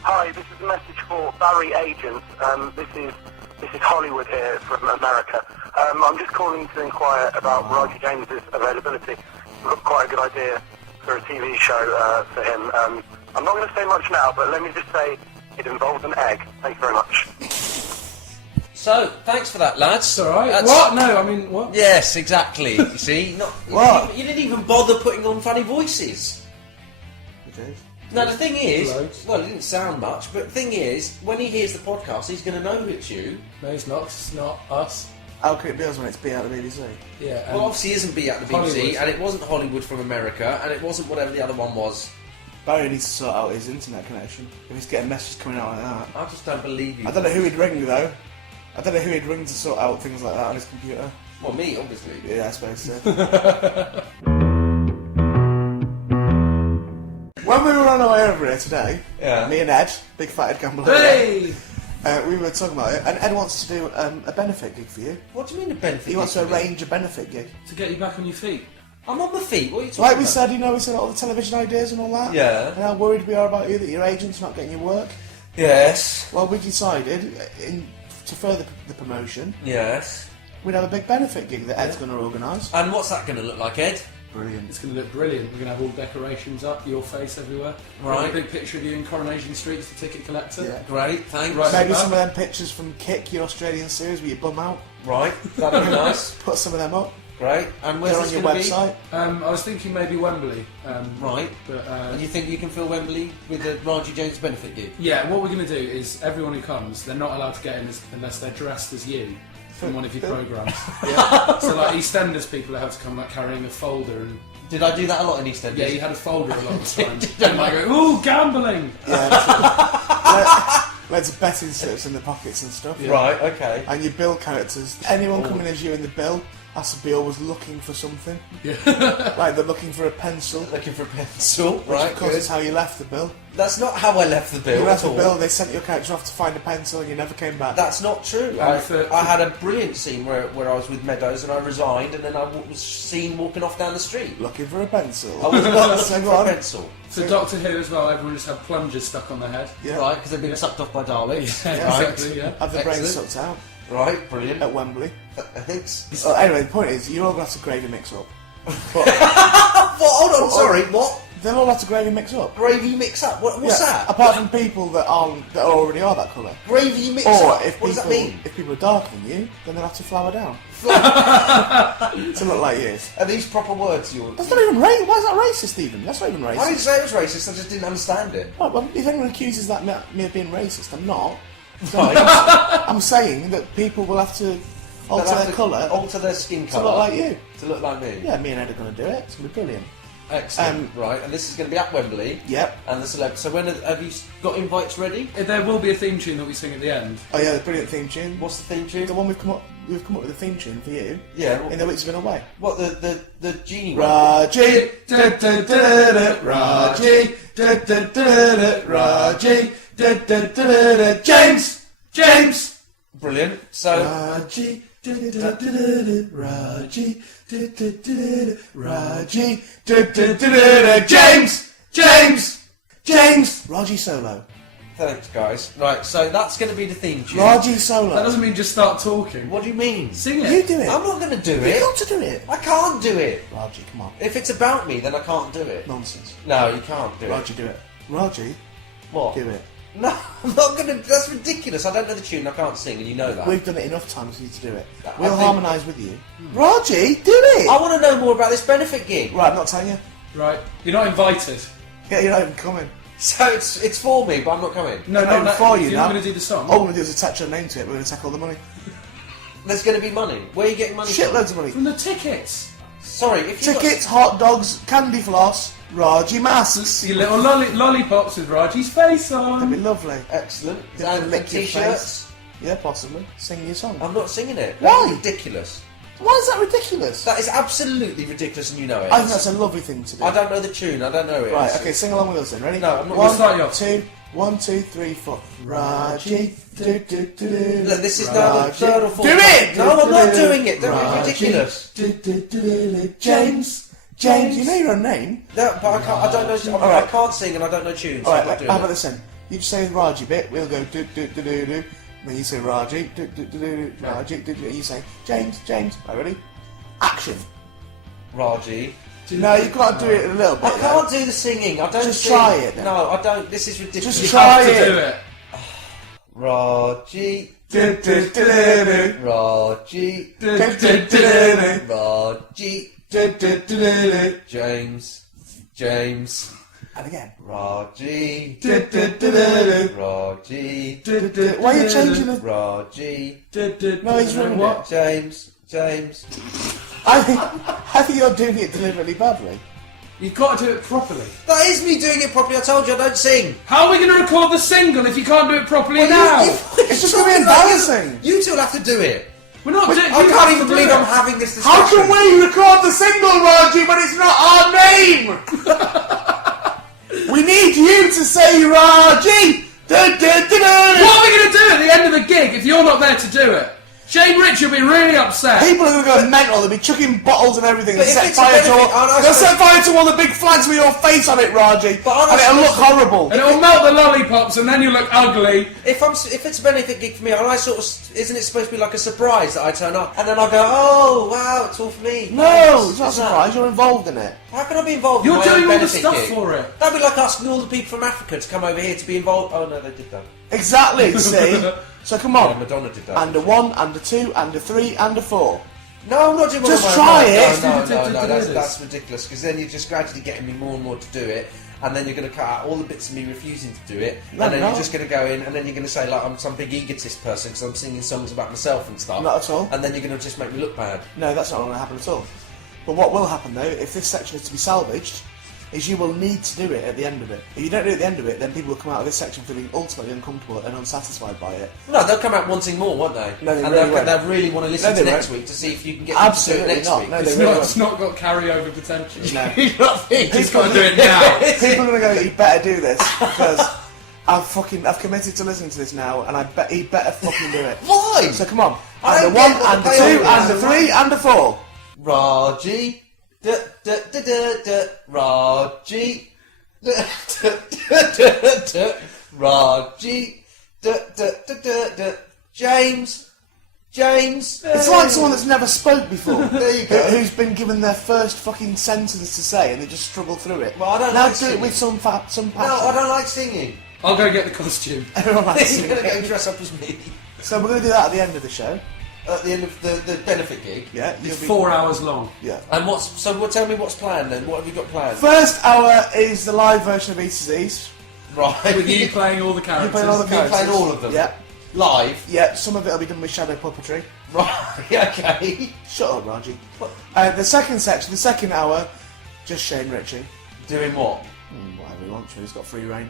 Hi, this is a message for Barry Agent. This is Hollywood here from America. I'm just calling to inquire about Roger James's availability. We've got quite a good idea for a TV show for him. I'm not going to say much now, but let me just say it involves an egg. Thanks very much. So, thanks for that, lads. It's alright. That's- What? No, I mean, what? Yes, exactly. You see, What? you didn't even bother putting on funny voices. Now the thing is, Loads. well, it didn't sound much, but the thing is, when he hears the podcast, he's going to know it's you. No, it's not. It's not us. How can it be us when it's B out the BBC? Yeah. Well, obviously, it isn't B out the BBC, Hollywood. and it wasn't Hollywood from America, and it wasn't whatever the other one was. Barry needs to sort out his internet connection. If he's getting messages coming out like that. I just don't believe you. I don't know who he'd ring though. I don't know who he'd ring to sort out things like that on his computer. Well, me, obviously. Yeah, I suppose so. When we were on our way over here today, Yeah. me and Ed, big fatted gambler, Hey! we were talking about it, and Ed wants to do a benefit gig for you. What do you mean a benefit? He wants to gig for me? arrange a benefit gig. To get you back on your feet. I'm on my feet. What are you talking Like about? we said, we said all the television ideas and all that. Yeah. And how worried we are about you that your agent's not getting you work. Yes. Well, we decided, to further the promotion, Yes. we'd have a big benefit gig that Ed's going to organise. And what's that going to look like, Ed? Brilliant. It's going to look brilliant. We're going to have all decorations up, your face everywhere. Right. A big picture of you in Coronation Street as the ticket collector. Yeah. Great, thanks. Right. Maybe some of them pictures from Kick, your Australian series, with your bum out. Right, that'd be nice. Put some of them up. Great. And where's They're on this your going to be? website. I was thinking maybe Wembley. Right. But, And you think you can fill Wembley with the Raji James benefit gig? yeah, what we're going to do is everyone who comes, they're not allowed to get in unless they're dressed as you from one of your programmes. Yeah. So like EastEnders people have to come like carrying a folder and... Did I do that a lot in EastEnders? Yeah, you had a folder a lot of the time. Did And like go, ooh, gambling! Yeah, loads of betting slips in the pockets and stuff. Yeah. Right, okay. And your bill characters. Anyone coming as you in the bill has to be always looking for something. Yeah. Like they're looking for a pencil. Looking for a pencil. Which Right, of course good. is how you left the bill. That's not how I left the bill You left at the all. bill, they sent your character off to find a pencil and you never came back. That's not true. I had a brilliant scene where I was with Meadows and I resigned and then I was seen walking off down the street. Looking for a pencil. I was not So looking go for a on. pencil. For Doctor Who as well, everyone just had plungers stuck on their head. Yeah. Right, because they've been sucked off by Daleks. Yeah, Right. exactly, yeah. Have the brain Excellent. sucked out Right, brilliant. at Wembley. Thanks. Anyway, the point is, you're all going to have to gravy mix up. What? Hold on, sorry, what? They'll all have to gravy mix up. Gravy mix up? What's Yeah, that? Apart from people that already are that colour. Gravy mix Or up? if What does that mean? people are darker than you, then they'll have to flour down to look like you. Are these proper words you're... That's not even racist. Why is that racist, even? That's not even I didn't racist. say it was racist, I just didn't understand it. Oh, well, if anyone accuses that me of being racist, I'm not. Right. I'm saying that people will have to alter They'll have their to colour Alter their skin to colour. look like you. To look like me. Yeah, me and Ed are going to do it. It's going to be brilliant. Excellent. Right, and this is going to be at Wembley. Yep. And the celeb. So when have you got invites ready? There will be a theme tune that we sing at the end. Oh yeah, the brilliant theme tune. What's the theme tune? The one we've come up with a theme tune for you. Yeah. In the weeks been away. What the genie one? Raji, da da da da, Raji, da da da da, Raji, da da da da, James, Brilliant. So Raji, da da da da, Raji, da da da da, Raji, da da da da, James, Raji solo, thanks, guys. Right. So that's going to be the theme tune. Raji solo. That doesn't mean just start talking. What do you mean? Sing it. You do it. I'm not going to do You've it. got to do it. I can't do it. Raji, come on. If it's about me, then I can't do it. Nonsense. No, you can't do it. Raji, do it. Raji, What? do it. No, I'm not going to. That's ridiculous. I don't know the tune. I can't sing, and you know that. We've done it enough times for you to do it. I We'll think- harmonise with you. Raji, do it! I want to know more about this benefit gig. Right, I'm not telling you. Right, you're not invited. Yeah, you're not even coming. So it's for me, but I'm not coming. No, Not even for you you're now. not going to do the song. All we're going to do is attach your name to it. We're going to take all the money. There's going to be money. Where are you getting money from? Shitloads of money. From the tickets. Sorry, if you Tickets, hot dogs, candy floss, Raji masks. Your little lollipops with Raji's face on. That'd be lovely. Excellent. You have to And lick your t-shirts. face. Yeah, possibly. Sing your song. I'm not singing it. Why? That's ridiculous. Why is that ridiculous? That is absolutely ridiculous, and you know it. I think that's a lovely thing to do. I don't know the tune. I don't know it. Right, okay, sing along with us then. Ready? No, I'm not- We'll start you off. 1, 2, 3, 4. Raji. Do, do, do, do. Look, this is now the Raji. third or fourth Do it! time. No, I'm not doing it. Don't be Raji. ridiculous. Do, do, do, do, do. James. James, you know your own name. No, but I don't know. Alright. I can't sing and I don't know tunes. So Alright, I'm not doing how about it. this then? You just say the Raji bit, we'll go do, do, do, do, do. Then you say Raji. Do, do, do, do, do. Raji. Do, do. You say James, James. Right, ready? Action. Raji. No, you've got to do it a little bit. I can't do the singing. I don't Just sing. try it then. No, I don't. This is ridiculous. Just You try have to it. do it. Raji. Do, do, do, do, do. Raji. Do, do, do, do, do. Raji. Do, do, do, do, do. James. James. And again. Raji. Do, do, do, do, do. Raji. Do, do. Why are you changing the... Raji. No, he's ruined it. James. James. I think you're doing it deliberately badly. You've got to do it properly. That is me doing it properly. I told you I don't sing. How are we going to record the single if you can't do it properly now? It's just gonna be embarrassing. You two will have to do it. We're not. I can't even believe I'm having this discussion. How can we record the single, Raji, when it's not our name? We need you to say Raji. Du, du, du, du. What are we going to do at the end of the gig if you're not there to do it? Shane Rich will be really upset. People are going to go mental. They'll be chucking bottles and everything. But They'll if set it's a fire to benefit, all. aren't I They'll supposed- set fire to all the big flags with your face on it, Raji, But aren't I and it'll look supposed to- horrible. And it'll melt the lollipops and then you look ugly. If it's a benefit gig for me, and I sort of isn't it supposed to be like a surprise that I turn up and then I go, oh wow, it's all for me. No, Thanks. it's not a Isn't that- surprise. You're involved in it. How can I be involved? You're in my own doing all the benefit stuff gig? for it. That'd be like asking all the people from Africa to come over here to be involved. Oh no, they did that. Exactly. See. So come Yeah, on. Madonna did that. And a 1, and a 2, and a 3, and a 4. No, I'm not doing one Just on my try own. it. No, that's ridiculous. Because then you're just gradually getting me more and more to do it, and then you're going to cut out all the bits of me refusing to do it, No, and then no. you're just going to go in, and then you're going to say like I'm some big egotist person because I'm singing songs about myself and stuff. Not at all. And then you're going to just make me look bad. No, that's not going to happen at all. But what will happen though, if this section is to be salvaged, is you will need to do it at the end of it. If you don't do it at the end of it, then people will come out of this section feeling ultimately uncomfortable and unsatisfied by it. No, they'll come out wanting more, won't they? No, they and really won't. they'll really want to listen No, to they next won't. week to see if you can get them to do Absolutely it next not. week. No, they It's really not, won't. it's not got carryover potential. No. You not think? He's got to do it now. People are going to go, he better do this, because I've committed to listening to this now, and I bet he better fucking do it. Why? So come on. I And a don't 1, get what and the a 2, payoff and a is. 3, and a 4. Raji, da da da da da, Raji, da da da da da, Raji, da da da da da, James, James. It's like someone that's never spoke before. There you go. Who's been given their first fucking sentence to say and they just struggle through it. Well, I don't now like do it singing. with some passion. No, I don't like singing. I'll go get the costume. Everyone likes You're going to singing. go dress up as me So we're going to do that at the end of the show. at the end of the benefit gig. Yeah, It's 4 hours long. Yeah. And tell me what's planned then. What have you got planned? First hour is the live version of East Disease. Right. With you playing all the characters. playing all the You characters. playing all of them? Yeah. Live. Yeah, some of it will be done with shadow puppetry. Right. Okay. Shut up, Raji. The second section, the second hour, just Shane Ritchie. Doing what? Whatever he wants, he's got free reign.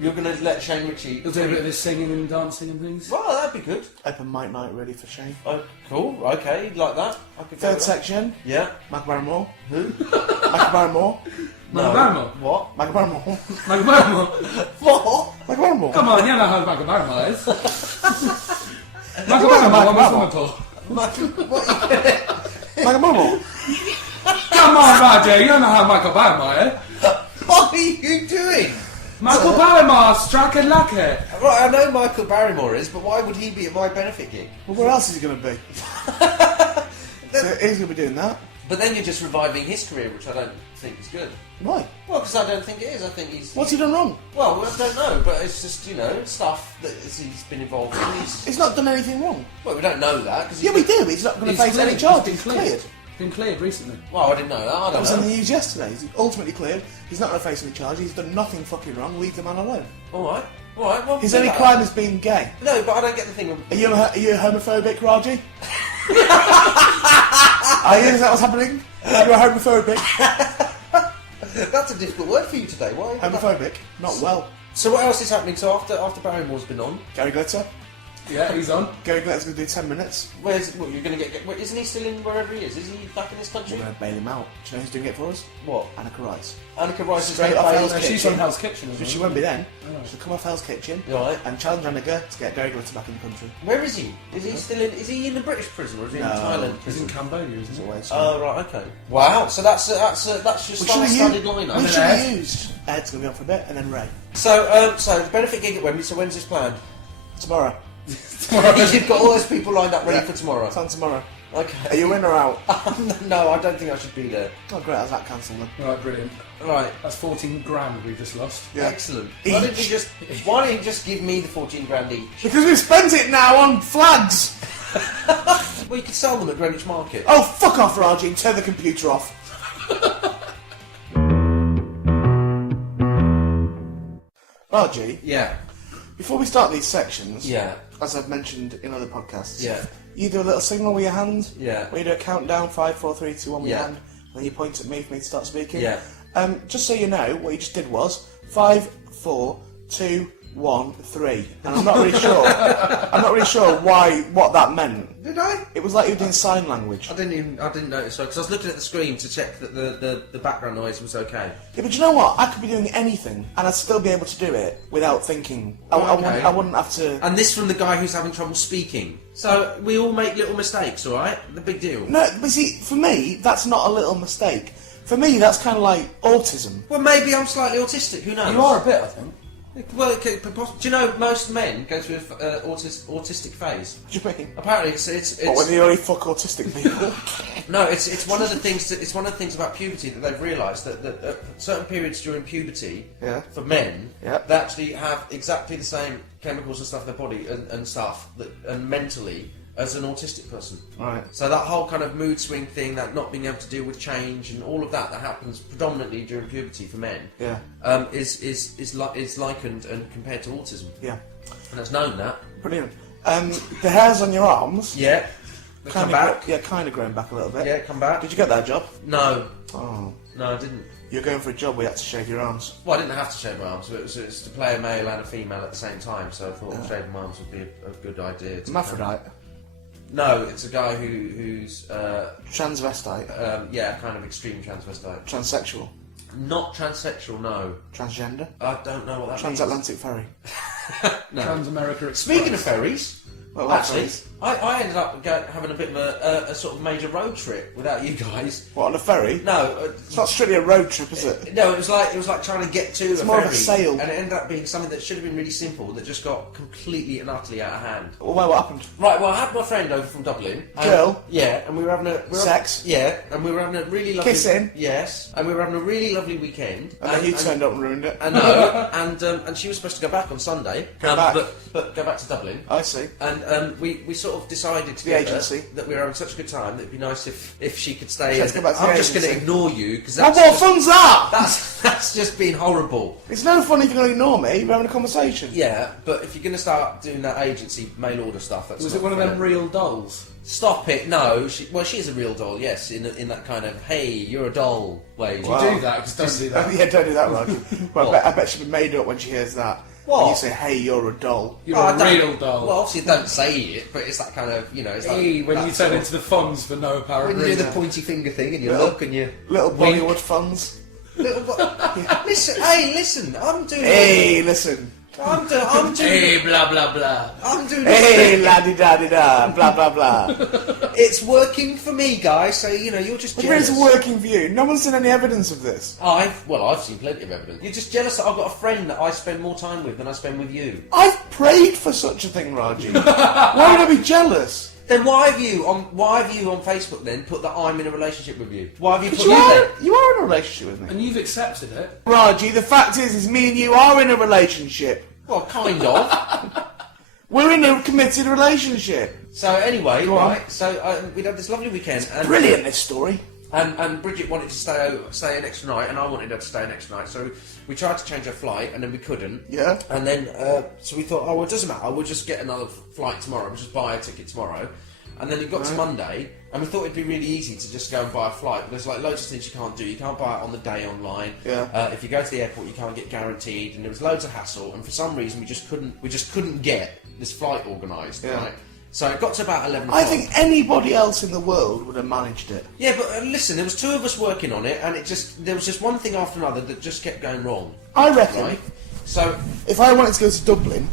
You're going to let Shane Ritchie... He'll do a bit of his singing and dancing and things. Well, that'd be good. Open mic night ready for Shane. Oh, cool. Okay, like that. I could go Third with that. section, Yeah. Michael Barrymore. Who? Michael Barrymore. Michael Barrymore. What? Michael Barrymore. Michael Barrymore. What? Michael Barrymore. Come on, you know who Michael Barrymore is. Michael Barrymore, one with Liverpool. Michael Barrymore. Come on, Roger, you know how Michael Barrymore is. What are you doing? Michael Barrymore, strike and lucky. Right, I know Michael Barrymore is, but why would he be at my benefit gig? Well, where else is he going to be? So he's going to be doing that. But then you're just reviving his career, which I don't think is good. Why? Well, because I don't think it is. I think he's... What's he done wrong? Well, I don't know, but it's just, stuff that he's been involved in. He's not done anything wrong. Well, we don't know that. Cause Yeah, we do. He's not going to face any charge. He's cleared. Been cleared recently. Well, I didn't know that. I That don't was in know. the news yesterday. He's ultimately cleared. He's not going to face any charge. He's done nothing fucking wrong. Leave the man alone. All right. Well, His do only that. crime is being gay. No, but I don't get the thing. Are you homophobic, Raji? Are you? Is that what's happening? You're homophobic. That's a difficult word for you today. Why? Homophobic? Not well. So what else is happening? So after Barrymore's been on, Gary Glitter. Yeah, he's on. Gary Glitter's going to do 10 minutes. where's what you're going to get? Isn't he still in wherever he is? Is he back in this country? We're going to bail him out. Do you know who's doing it for us? What? Annika Rice. Annika Rice is Straight going off to Hell's Hell's She's Kitchen. on Hell's Kitchen, But isn't she she? won't be then. Oh. She'll come off Hell's Kitchen Right. and challenge Annika to get Gary Glitter back in the country. Where is he? Is he still in? Is he in the British prison or is he in No. Thailand He's prison? in Cambodia, isn't It's he? always. Oh right, okay. Wow. So that's your star-studded lineup. We then should have Ed. used. Ed's going to be on for a bit, and then Ray. So the benefit gig at Wembley. So when's this planned? Tomorrow. You've got all those people lined up ready Yeah. for tomorrow. It's on tomorrow. Okay. Are you in or out? No, I don't think I should be there. Oh, great. How's that cancelled then? Right, brilliant. Right. That's 14 grand we just lost. Yeah. Excellent. Each. Why don't you just give me the 14 grand each? Because we've spent it now on flags! Well, you could sell them at Greenwich Market. Oh, fuck off, Raji, and turn the computer off. Raji, Yeah. before we start these sections, Yeah. as I've mentioned in other podcasts, Yeah. you do a little signal with your hand, Yeah. where you do a countdown, 5, 4, 3, 2, 1 with your Yeah. hand, and then you point at me for me to start speaking. Yeah. Just so you know, what you just did was 5, 4, 2, 1, 3. And I'm not really sure. I'm not really sure what that meant. Did I? It was like you were doing sign language. I didn't notice, because I was looking at the screen to check that the background noise was okay. Yeah, but you know what? I could be doing anything, and I'd still be able to do it without thinking. I Okay. wouldn't have to. And this from the guy who's having trouble speaking. So we all make little mistakes, all right? The big deal. No, but see, for me, that's not a little mistake. For me, that's kind of like autism. Well, maybe I'm slightly autistic. Who knows? You are a bit, I think. Well, do you know most men go through an autistic phase? What do you mean? Apparently, it's What, when you only fuck autistic people? no, it's one of the things. It's one of the things about puberty that they've realised that at certain periods during puberty, Yeah. for men, Yeah. they actually have exactly the same chemicals and stuff in their body and stuff and mentally as an autistic person. Right. So that whole kind of mood swing thing, that not being able to deal with change and all of that happens predominantly during puberty for men, Yeah. is likened and compared to autism, Yeah. and it's known that. Brilliant. The hairs on your arms. Yeah, they come back. Kind of growing back a little bit. Yeah, come back. Did you get that job? No, Oh. no, I didn't. You're going for a job where you had to shave your arms. Well, I didn't have to shave my arms, but it was to play a male and a female at the same time, so I thought shaving my arms would be a good idea. Hermaphrodite. No, it's a guy who's Transvestite. yeah, kind of extreme transvestite. Transsexual. Not transsexual, no. Transgender. I don't know what that Transatlantic ferry. means. No. Trans-America Express. Speaking of ferries, Well, what actually, ferries? I ended up having a bit of a sort of major road trip without you guys. What, on a ferry? No, It's not strictly a road trip, is it? no, it was like trying to get to a more of ferry, a sail. and it ended up being something that should have been really simple that just got completely and utterly out of hand. Well, what happened? Right, well, I had my friend over from Dublin. And, Girl? Yeah, and we were having Sex? Yeah, and we were having a really lovely... Kissing? Yes, and we were having a really lovely weekend. And then you turned up and ruined it. I know, and she was supposed to go back on Sunday. Go back? But go back to Dublin. I see. And we sort of decided The together agency. that we were having such a good time that it'd be nice if she could stay. Let's and go back to the I'm just going to agency. ignore you because Well, that's what just, fun's that? that's just been horrible. It's no fun if you're going to ignore me. We're having a conversation. Yeah, but if you're going to start doing that agency mail order stuff, that's Was not it one of fair. them real dolls? Stop it! No, she is a real doll. Yes, in that kind of hey, you're a doll way. Do Wow. you do that? Because don't do that. Yeah, don't do that, Roger. Well, What? I bet she'll be made up when she hears that. What? And you say, hey, you're a doll. You're Oh, a I don't- real doll. Well, obviously, don't say it, but it's that kind of it's like Hey, when that you sort turn of- into the funds for no apparent when you do reason. the pointy finger thing and you Little- look and you Little wink. Bollywood funds. Listen, I'm doing. Hey, listen. I'm doing. Hey, blah blah blah. I'm doing. Hey, la-di-da-di-da, blah, blah, blah. It's working for me, guys. So you're just What do you mean jealous. it's working for you? No one's seen any evidence of this. I've seen plenty of evidence. You're just jealous that I've got a friend that I spend more time with than I spend with you. I've prayed for such a thing, Raji. Why would I be jealous? Then why have you on Facebook then put that I'm in a relationship with you? Why have you put You you are, there? you are in a relationship with me. And you've accepted it. Raji, the fact is me and you are in a relationship. Well, kind of. We're in a committed relationship. So anyway, Go on. right? So we'd had this lovely weekend, and Brilliant, this story. And Bridget wanted to stay an extra night, and I wanted her to stay an extra night. So we tried to change her flight, and then we couldn't. Yeah. And then so we thought, oh, well, it doesn't matter. We'll just get another flight tomorrow. We'll just buy a ticket tomorrow. And then it got to Monday, and we thought it'd be really easy to just go and buy a flight. But there's like loads of things you can't do. You can't buy it on the day online. Yeah. If you go to the airport, you can't get guaranteed, and there was loads of hassle. And for some reason, we just couldn't get this flight organised. Yeah. Right. So it got to about 11 I o'clock. think anybody else in the world would have managed it. Yeah, but listen, there was two of us working on it, and there was just one thing after another that just kept going wrong. I reckon Right? So, if I wanted to go to Dublin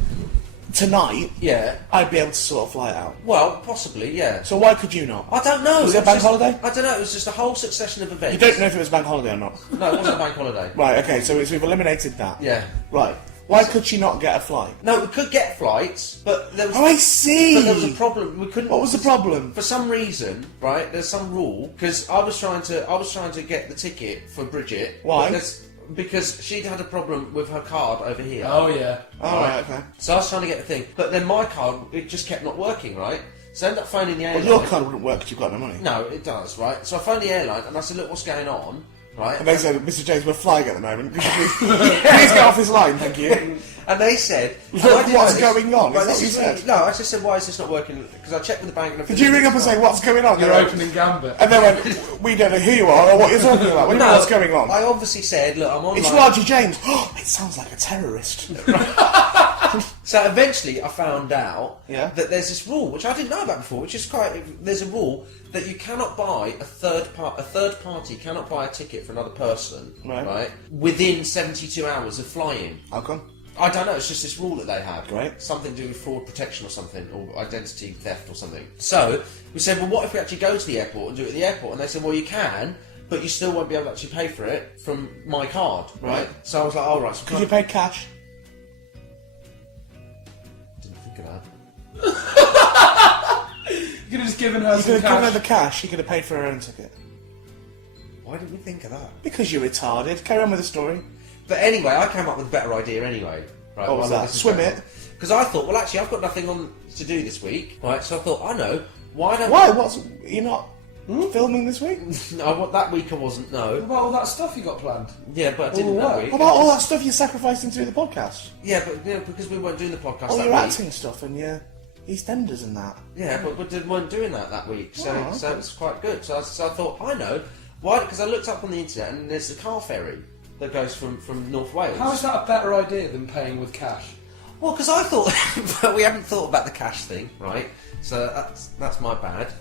tonight, yeah. I'd be able to sort a flight out. Well, possibly, yeah. So why could you not? I don't know. Was it a was bank just- holiday? I don't know. It was just a whole succession of events. You don't know if it was bank holiday or not. No, it wasn't a bank holiday. Right, okay, so we've eliminated that. Yeah. Right. Why could she not get a flight? No, we could get flights, but there was. Oh, I see. But there was a problem. We couldn't. What was the problem? For some reason, right? There's some rule because I was trying to get the ticket for Bridget. Why? Because she'd had a problem with her card over here. Oh yeah. Oh, right, okay. So I was trying to get the thing, but then my card, it just kept not working, right? So I ended up phoning the airline. Well, your card wouldn't work because you've got no money. No, it does, right? So I phoned the airline and I said, look, what's going on, right? And they said, Mr. James, we're flying at the moment. Could you please get off this line, thank you. And they said, Look, I didn't what's know this- going on? Is Right, that this what you is said? really- No, I just said, why is this not working? Because I checked with the bank and Did you ring up and say, what's going on? Your They went- opening gambit. And they went, we don't know who you are or what you're talking about. We don't know what's going on. I obviously said, look, I'm online. It's Raji James. Oh, it sounds like a terrorist. So eventually I found out Yeah. that there's this rule, which I didn't know about before, which is there's a rule that you cannot buy a third party cannot buy a ticket for another person, Right. within 72 hours of flying. How come? I don't know, it's just this rule that they have. Great. Something to do with fraud protection or something, or identity theft or something. So, we said, well, what if we actually go to the airport and do it at the airport? And they said, well, you can, but you still won't be able to actually pay for it from my card, right? So I was like, oh, right. So Could you pay cash? didn't think of that. You could have just given her You some could have given her cash. the cash, she could have paid for her own ticket. Why didn't we think of that? Because you're retarded. Carry on with the story. But anyway, I came up with a better idea anyway. Right, What was that? Swim it? Because I thought, well, actually, I've got nothing on to do this week, right? So I thought, I know, why don't... Why? You're not filming this week? No, that week I wasn't, What no. about all that stuff you got planned? Yeah, but I didn't that week. What about all that stuff you're sacrificing to do the podcast? Yeah, but because we weren't doing the podcast All that your week. acting stuff and your EastEnders and that. Yeah, but we weren't doing that week, so Oh, okay. so it was quite good. So I thought, I know, why? Because I looked up on the internet and there's a car ferry that goes from North Wales. How is that a better idea than paying with cash? Well, because I thought, but we haven't thought about the cash thing, right? So that's my bad.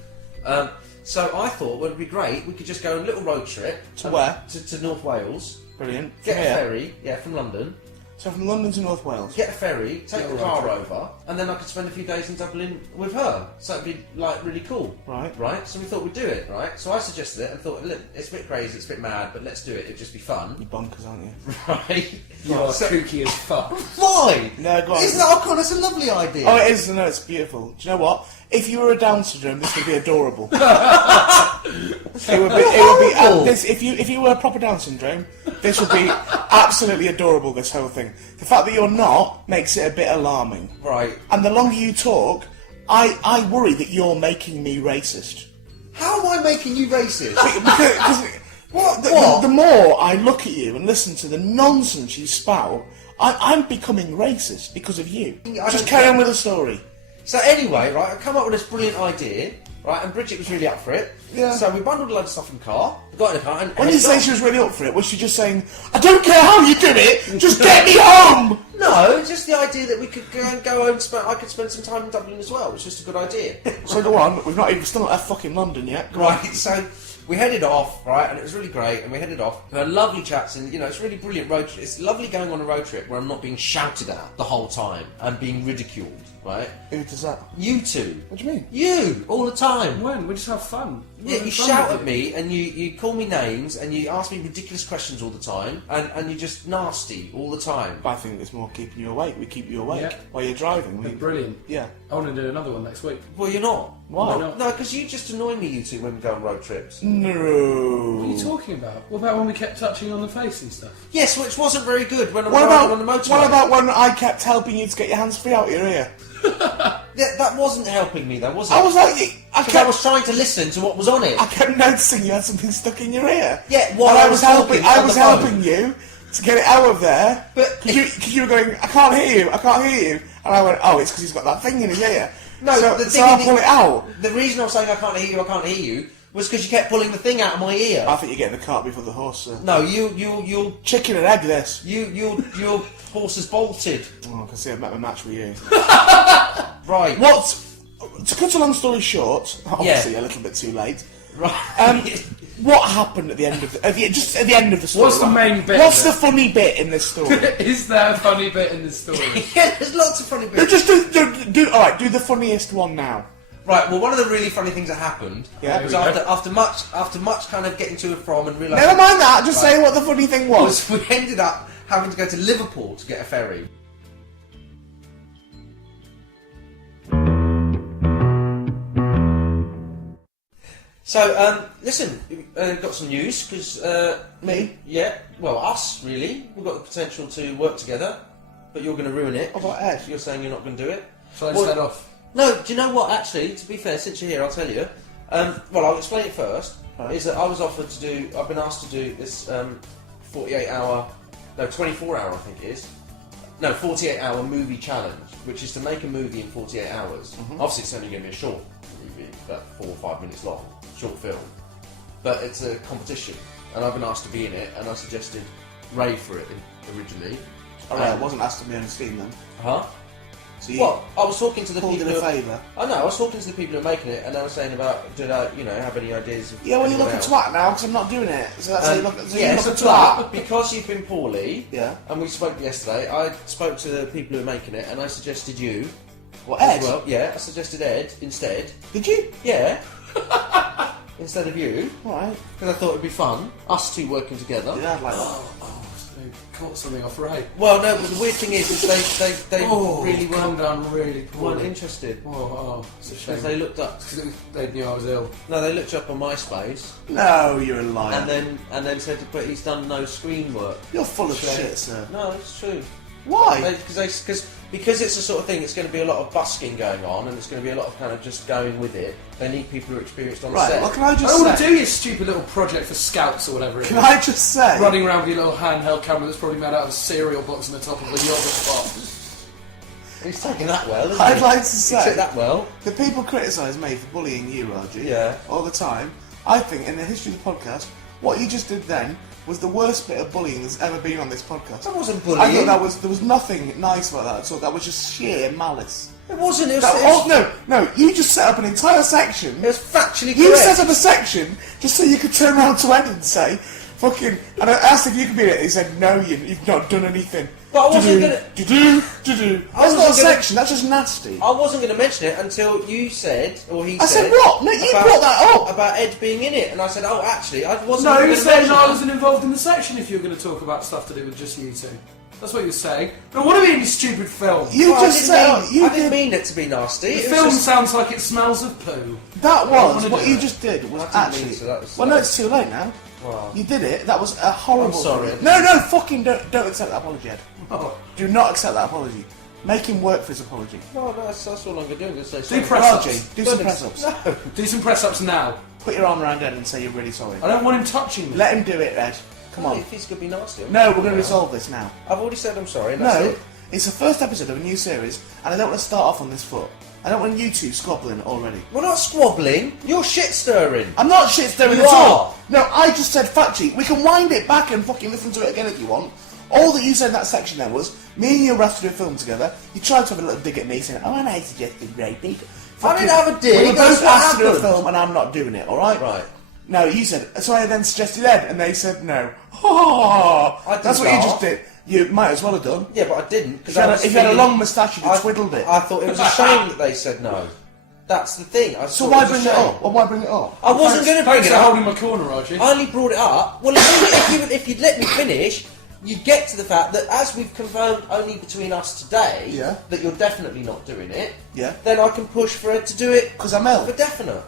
So I thought, well, it'd be great. We could just go on a little road trip To where? To North Wales. Brilliant. Get Yeah. a ferry, from London. So from London to North Wales. Get a ferry, take the Yeah, car right. over, and then I could spend a few days in Dublin with her. So it'd be like really cool. Right. Right? So we thought we'd do it, right? So I suggested it and thought, look, it's a bit crazy, it's a bit mad, but let's do it, it'd just be fun. You're bonkers, aren't you? Right? You are So- kooky as fuck. Why? No, go on. Isn't that, oh god, that's a lovely idea. Oh, it is. No, it's beautiful. Do you know what? If you were a Down syndrome, this would be adorable. It would be. horrible. If you were a proper Down syndrome, this would be absolutely adorable. This whole thing. The fact that you're not makes it a bit alarming. Right. And the longer you talk, I worry that you're making me racist. How am I making you racist? Because What? the more I look at you and listen to the nonsense you spout, I'm becoming racist because of you. I Just don't carry care. on with the story. So anyway, right, I come up with this brilliant idea, right, and Bridget was really up for it. Yeah. So we bundled a load of stuff in the car, got in the car, and When you headed say off. she was really up for it, was she just saying, I don't care how you do it, just get me home? No, just the idea that we could go home and I could spend some time in Dublin as well. It's just a good idea. So go on, still not left fucking London yet. Go on. Right, so we headed off, right, and it was really great, and we headed off. We had lovely chats, and, it's really brilliant road trip. It's lovely going on a road trip where I'm not being shouted at the whole time and being ridiculed, right? Who does that? You two. What do you mean? You, all the time. When? We just have fun. Yeah, We're having you fun shout with at it. me and you call me names and you ask me ridiculous questions all the time and you're just nasty all the time. I think it's more keeping you awake. We keep you awake Yeah. while you're driving. They're brilliant. Yeah. I want to do another one next week. Well, you're not. Why? not? No, because you just annoy me, you two, when we go on road trips. No. What are you talking about? What about when we kept touching on the face and stuff? Yes, which wasn't very good when I was What driving about, on the motorway. what about when I kept helping you to get your hands free out your ear? Yeah, that wasn't helping me, though, was it? I was like, Because I was trying to listen to what was on it. I kept noticing you had something stuck in your ear. Yeah, while and I was talking I on was the phone. helping you to get it out of there. But- because you were going, I can't hear you, I can't hear you. And I went, oh, it's because he's got that thing in his ear. No, so, the so thing I'll is- pull it out. The reason I was saying I can't hear you was because you kept pulling the thing out of my ear. I think you're getting the cart before the horse, sir. No, you Chicken and egg, this. your horse is bolted. Oh, I can see I've met my match with you. Right. What? To cut a long story short, obviously a little bit too late. Right. What happened at the end of just at the end of the story? What's the main bit What's of the it? funny bit in this story? Is there a funny bit in this story? Yeah, there's lots of funny No, bits. just do. All right, do the funniest one now. Right. Well, one of the really funny things that happened Yeah. was after much kind of getting to and from and realising. Never mind that. Just Right. say what the funny thing was. We ended up having to go to Liverpool to get a ferry. So, listen, got some news, because... Me? Yeah, well, us, really. We've got the potential to work together, but you're going to ruin it. What about Ed? You're saying you're not going to do it. So I just head off. No, do you know what, actually, to be fair, since you're here, I'll tell you. Well, I'll explain it first. Right. Is that I was offered to do... I've been asked to do this 48-hour... No, 24-hour, I think it is. No, 48-hour movie challenge, which is to make a movie in 48 hours. Obviously, it's only going to be a short movie, about 4 or 5 minutes long, short film. But it's a competition, and I've been asked to be in it, and I suggested Ray for it originally. All right, it wasn't asked to be on Steam then. Huh? So you Well, I was talking to the pulled people in a who... favour. I know, I was talking to the people who are making it, and they were saying about, did I, have any ideas of... Yeah, well, you look anyone a else? twat now because I'm not doing it. So that's how you look. So yeah, you look a so twat. because you've been poorly, Yeah. and we spoke yesterday, I spoke to the people who are making it, and I suggested you. What, as Ed? Well, yeah, I suggested Ed instead. Did you? Yeah. Instead of you, All right. because I thought it'd be fun, us two working together. Yeah, I'd like that. They caught something off Ray. Well, no, but the weird thing is they really calmed weren't, down really weren't poorly. interested. Oh, it's a shame. Because they looked up. They knew I was ill. No, they looked up on MySpace, No, you're a liar. and then said, but he's done no screen work. You're full of So- shit, sir. No, it's true. Why? Because it's the sort of thing, it's going to be a lot of busking going on, and it's going to be a lot of kind of just going with it. They need people who are experienced on Right, set. well, can I I just don't want to say... do your stupid little project for scouts or whatever it Can is. I just say... Running around with your little handheld camera that's probably made out of a cereal box on the top of a yogurt pot. He's taking that well, isn't I'd he? like to He say... took that well. The people criticise me for bullying you, Raji, Yeah. all the time. I think, in the history of the podcast, what you just did then was the worst bit of bullying that's ever been on this podcast. That wasn't I bullying. thought there was nothing nice about that at all. That was just sheer malice. It wasn't. It was, That, it oh, was, no, you just set up an entire section. it was factually You correct. set up a section just so you could turn around to Ed and say, fucking... And I asked if you could be in it. He said, no, you've not done anything. But I wasn't gonna- Do-do. I That's not a wasn't gonna- section, that's just nasty. I wasn't going to mention it until you said, or he I said... said what? No, you brought that up. About Ed being in it, and I said, oh, actually, I wasn't No, going you to were saying mention I that. wasn't involved in the section if you were going to talk about stuff to do with just you two. That's what you were saying. No, what do you mean, you stupid film? You Well, just said... I didn't mean it to be nasty. The It was film just- sounds like it smells of poo. That wanna was... do What you it. just did was I didn't mean actually... to, that was- well, no, it's too late now. Wow. You did it. That was a horrible... I'm sorry. thing. No, fucking don't accept that apology, Ed. Oh. Do not accept that apology. Make him work for his apology. No, that's all I'm going to do. I'm going to say Do sorry. press-ups. Raji, do some press-ups. No. Do some press-ups now. Put your arm around Ed and say you're really sorry. I don't want him touching me. Let him do it, Ed. Come on. If he's going to be nasty. No, we're going to resolve this now. I've already said I'm sorry, and that's No, it. it's the first episode of a new series, and I don't want to start off on this foot. I don't want you two squabbling already. We're not squabbling. You're shit stirring. I'm not shit stirring You at are. all. No, I just said fact sheet. We can wind it back and fucking listen to it again if you want. All that you said in that section then was, me and you were asked to do a film together. You tried to have a little dig at me saying, oh, and I suggested Ray Peacock. I didn't have a dig, We were that's both what asked to do a happened. film and I'm not doing it, alright? Right. No, you said, so I then suggested Ed and they said no. Oh, I did that's what you not. just did. You might as well have done. Yeah, but I didn't. If you had a long moustache, you'd have twiddled it. I thought it was a shame that they said no. That's the thing. So why bring it up? Or why bring it up? I wasn't going to bring Thanks it for up. holding my corner, Archie. I only brought it up. Well, if you'd let me finish, you get to the fact that as we've confirmed only between us today, Yeah. that you're definitely not doing it, Yeah. then I can push for Ed to do it Because I'm ill. for definite.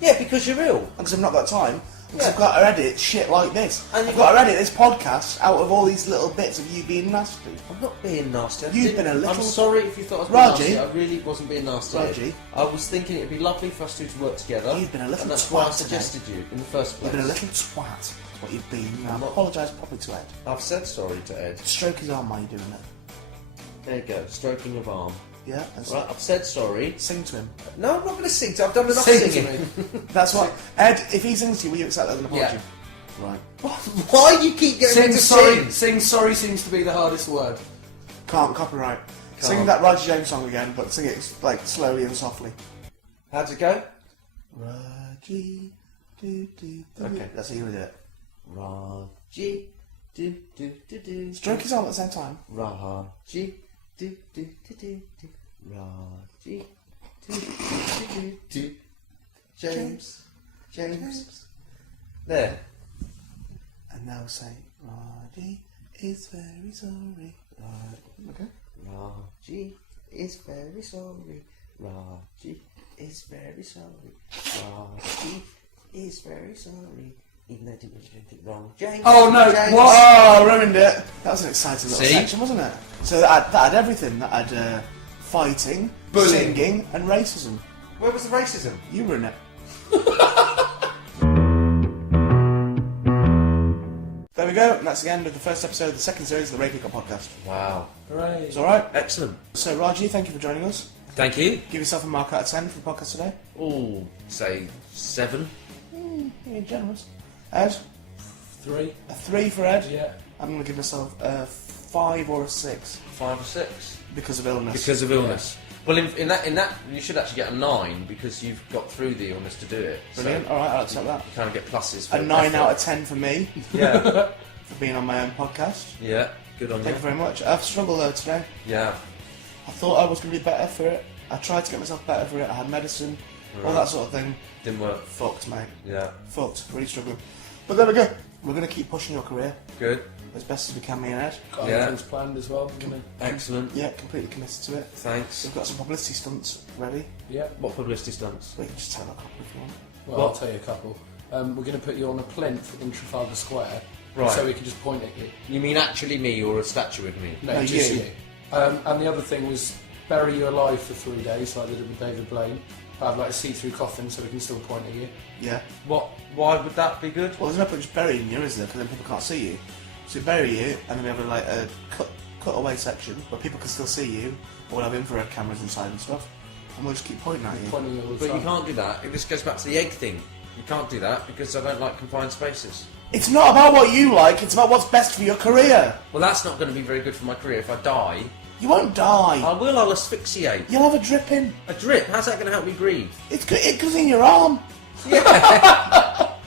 Yeah, because you're ill. Because I've not got time. Because Yeah. I've got to edit shit like this. And I've you've got to edit this podcast out of all these little bits of you being nasty. I'm not being nasty. You've been a little- I'm sorry if you thought I was being Raji. nasty. I really wasn't being nasty. Raji. I was thinking it'd be lovely for us two to work together. You've been a little and that's why I twat suggested you in the first You've place. been a little twat. That's what you've been. Now, I'm not- apologise properly to Ed. I've said sorry to Ed. Stroke his arm while you're doing it. There you go, stroking of arm. Yeah? That's Right, I've said sorry. Sing to him. No, I'm not going to sing to. I've done enough Sing to singing. That's what... Ed, if he sings to you, will you accept that as an apology? Yeah. Right. Why do you keep getting me Sing to sorry. sing? Sing sorry seems to be the hardest word. Can't copyright. Sing Can't. that Roger James song again, but sing it like slowly and softly. How'd it go? Raji, do, do, do. Okay. That's how you do it. Raji, do do do do. Stroke his arm at the same time. Raji, do do do do do. Raji, do do do do do. James, James. There. And now say, Raji is very sorry. Okay. Raji is very sorry. Raji is very sorry. Raji is very sorry. Even though I didn't really do anything wrong. James. Oh, no, James. what? Oh, ruined it. That was an exciting little See? section, wasn't it? So that had everything. That had fighting, Bullying. singing, and racism. Where was the racism? You ruined it. There we go. And that's the end of the first episode of the second series of the Peacock podcast. Wow. Hooray. It's all right. Excellent. So, Raji, thank you for joining us. Thank you. Give yourself a mark out of 10 for the podcast today. Oh, say 7. You're generous. Ed, 3. a 3 for Ed. Yeah. I'm going to give myself a 5 or a 6 5 or 6. because of illness. Because of illness. Well, in that, you should actually get a 9 because you've got through the illness to do it. Brilliant. So All right, I'll accept that. you kind of get pluses. For A 9 effort. out of 10 for me Yeah. for being on my own podcast. Yeah. Good on you. Thank you very much. I've struggled though today. Yeah. I thought I was going to be better for it. I tried to get myself better for it. I had medicine, all that sort of thing. Didn't work. Fucked, mate. Yeah. Fucked. Really struggling. But there we go. We're going to keep pushing your career Good. as best as we can, me and Ed. Got Yeah. things planned as well. You know. Excellent. Yeah, completely committed to it. Thanks. We've got some publicity stunts ready. Yeah. What publicity stunts? We can just tell a couple if you want. Well, What? I'll tell you a couple. We're going to put you on a plinth in Trafalgar Square. Right. So we can just point at you. You mean actually me or a statue with me? No, No, just you. you. And the other thing was bury you alive for 3 days, like they did with David Blaine. Have like a see-through coffin so we can still point at you. Yeah. What? Why would that be good? Well, there's no point just burying you, is there? Because then people can't see you. So we bury you, and then we have a cut-away section where people can still see you, or we'll have infrared cameras inside and stuff, and we'll just keep pointing at you. Pointing all the But time. you can't do that. This goes back to the egg thing. You can't do that because I don't like confined spaces. It's not about what you like, it's about what's best for your career. Well, that's not going to be very good for my career if I die. You won't die. I will, I'll asphyxiate. You'll have a drip in. A drip? How's that going to help me breathe? It goes in your arm.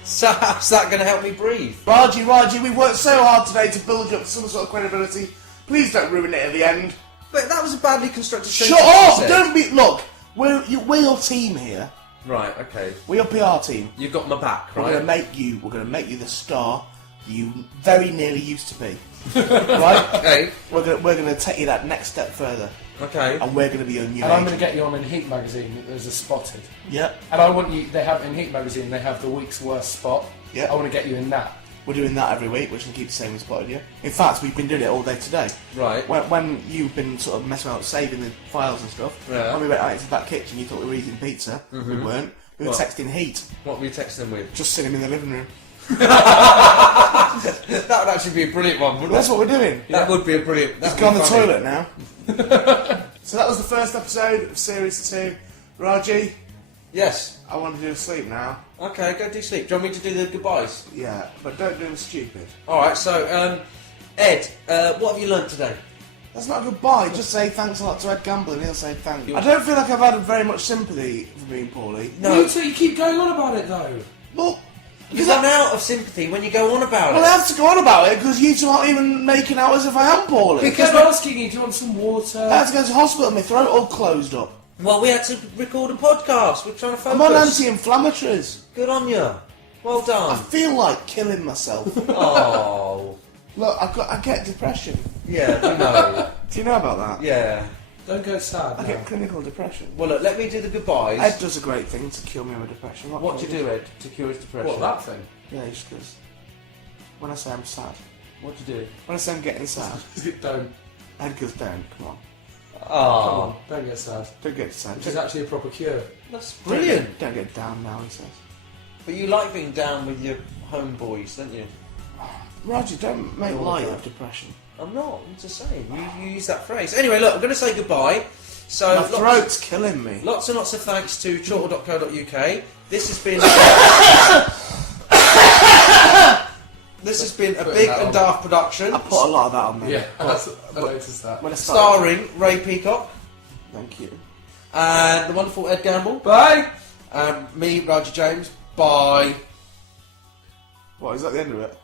So how's that going to help me breathe? Raji, we worked so hard today to build you up some sort of credibility. Please don't ruin it at the end. But that was a badly constructed Shut sentence you up! said. Don't be... Look, we're your team here. Right, okay. We're your PR team. You've got my back, We're right? going to make you the star you very nearly used to be. Right? Okay, We're going to take you that next step further. okay. And we're going to be your new And I'm going agent. to get you on in Heat magazine as a spotted. Yeah. And I want you. They have in Heat magazine. They have the week's worst spot. Yeah. I want to get you in that. We're doing that every week, which will keep the same as spotted you. In fact, we've been doing it all day today. Right. When you've been sort of messing around saving the files and stuff, Yeah. when we went out into the back kitchen, you thought we were eating pizza. We weren't. We were What? texting Heat, What were you texting with? just sitting in the living room. That would actually be a brilliant one, wouldn't That's it? what we're doing. That would be a brilliant... Let's that'd go on be the funny. toilet now. So that was the first episode of Series 2. Raji, Yes. I want to do a sleep now. Okay, go do sleep. Do you want me to do the goodbyes? Yeah, but don't do them stupid. Alright, so, Ed, what have you learnt today? That's not a goodbye. Just say thanks a lot to Ed Gamble and he'll say thank you. I don't feel like I've had very much sympathy for being poorly. No. You two, you keep going on about it though. Well, You because run out of sympathy when you go on about well, I it. have to go on about it because you two aren't even making out as if I am poorly. Because we're asking you, do you want some water? I had to go to hospital, my throat all closed up. Well, we had to record a podcast. We're trying to focus. I'm on anti-inflammatories. Good on you. Well I done. feel like killing myself. Oh. Look, I get depression. Yeah, we know. Do you know about that? Yeah. Don't go sad. I No. get clinical depression. Well, look, let me do the goodbyes. Ed does a great thing to cure me of depression. What do you do, Ed, to cure his depression? What, that thing? Yeah, he just goes. When I say I'm sad. What do you do? When I say I'm getting sad, Don't. Ed goes down. Come on. Come Oh, on, don't get sad. Don't get sad. Which is actually a proper cure. that's brilliant. Don't get down now, he says. But you like being down with your homeboys, don't you? Roger, don't make All light of of depression. I'm not. I'm just saying. You use that phrase. Anyway, look, I'm going to say goodbye. So My throat's killing me. lots and lots of thanks to chortle.co.uk. This has been. This has been a Putting big that and on. daft production. I put a lot of that on there. Yeah, I noticed that. When I started, Starring Ray Peacock thank you. and the wonderful Ed Gamble. Bye! Me, Roger James. Bye. What, is that the end of it?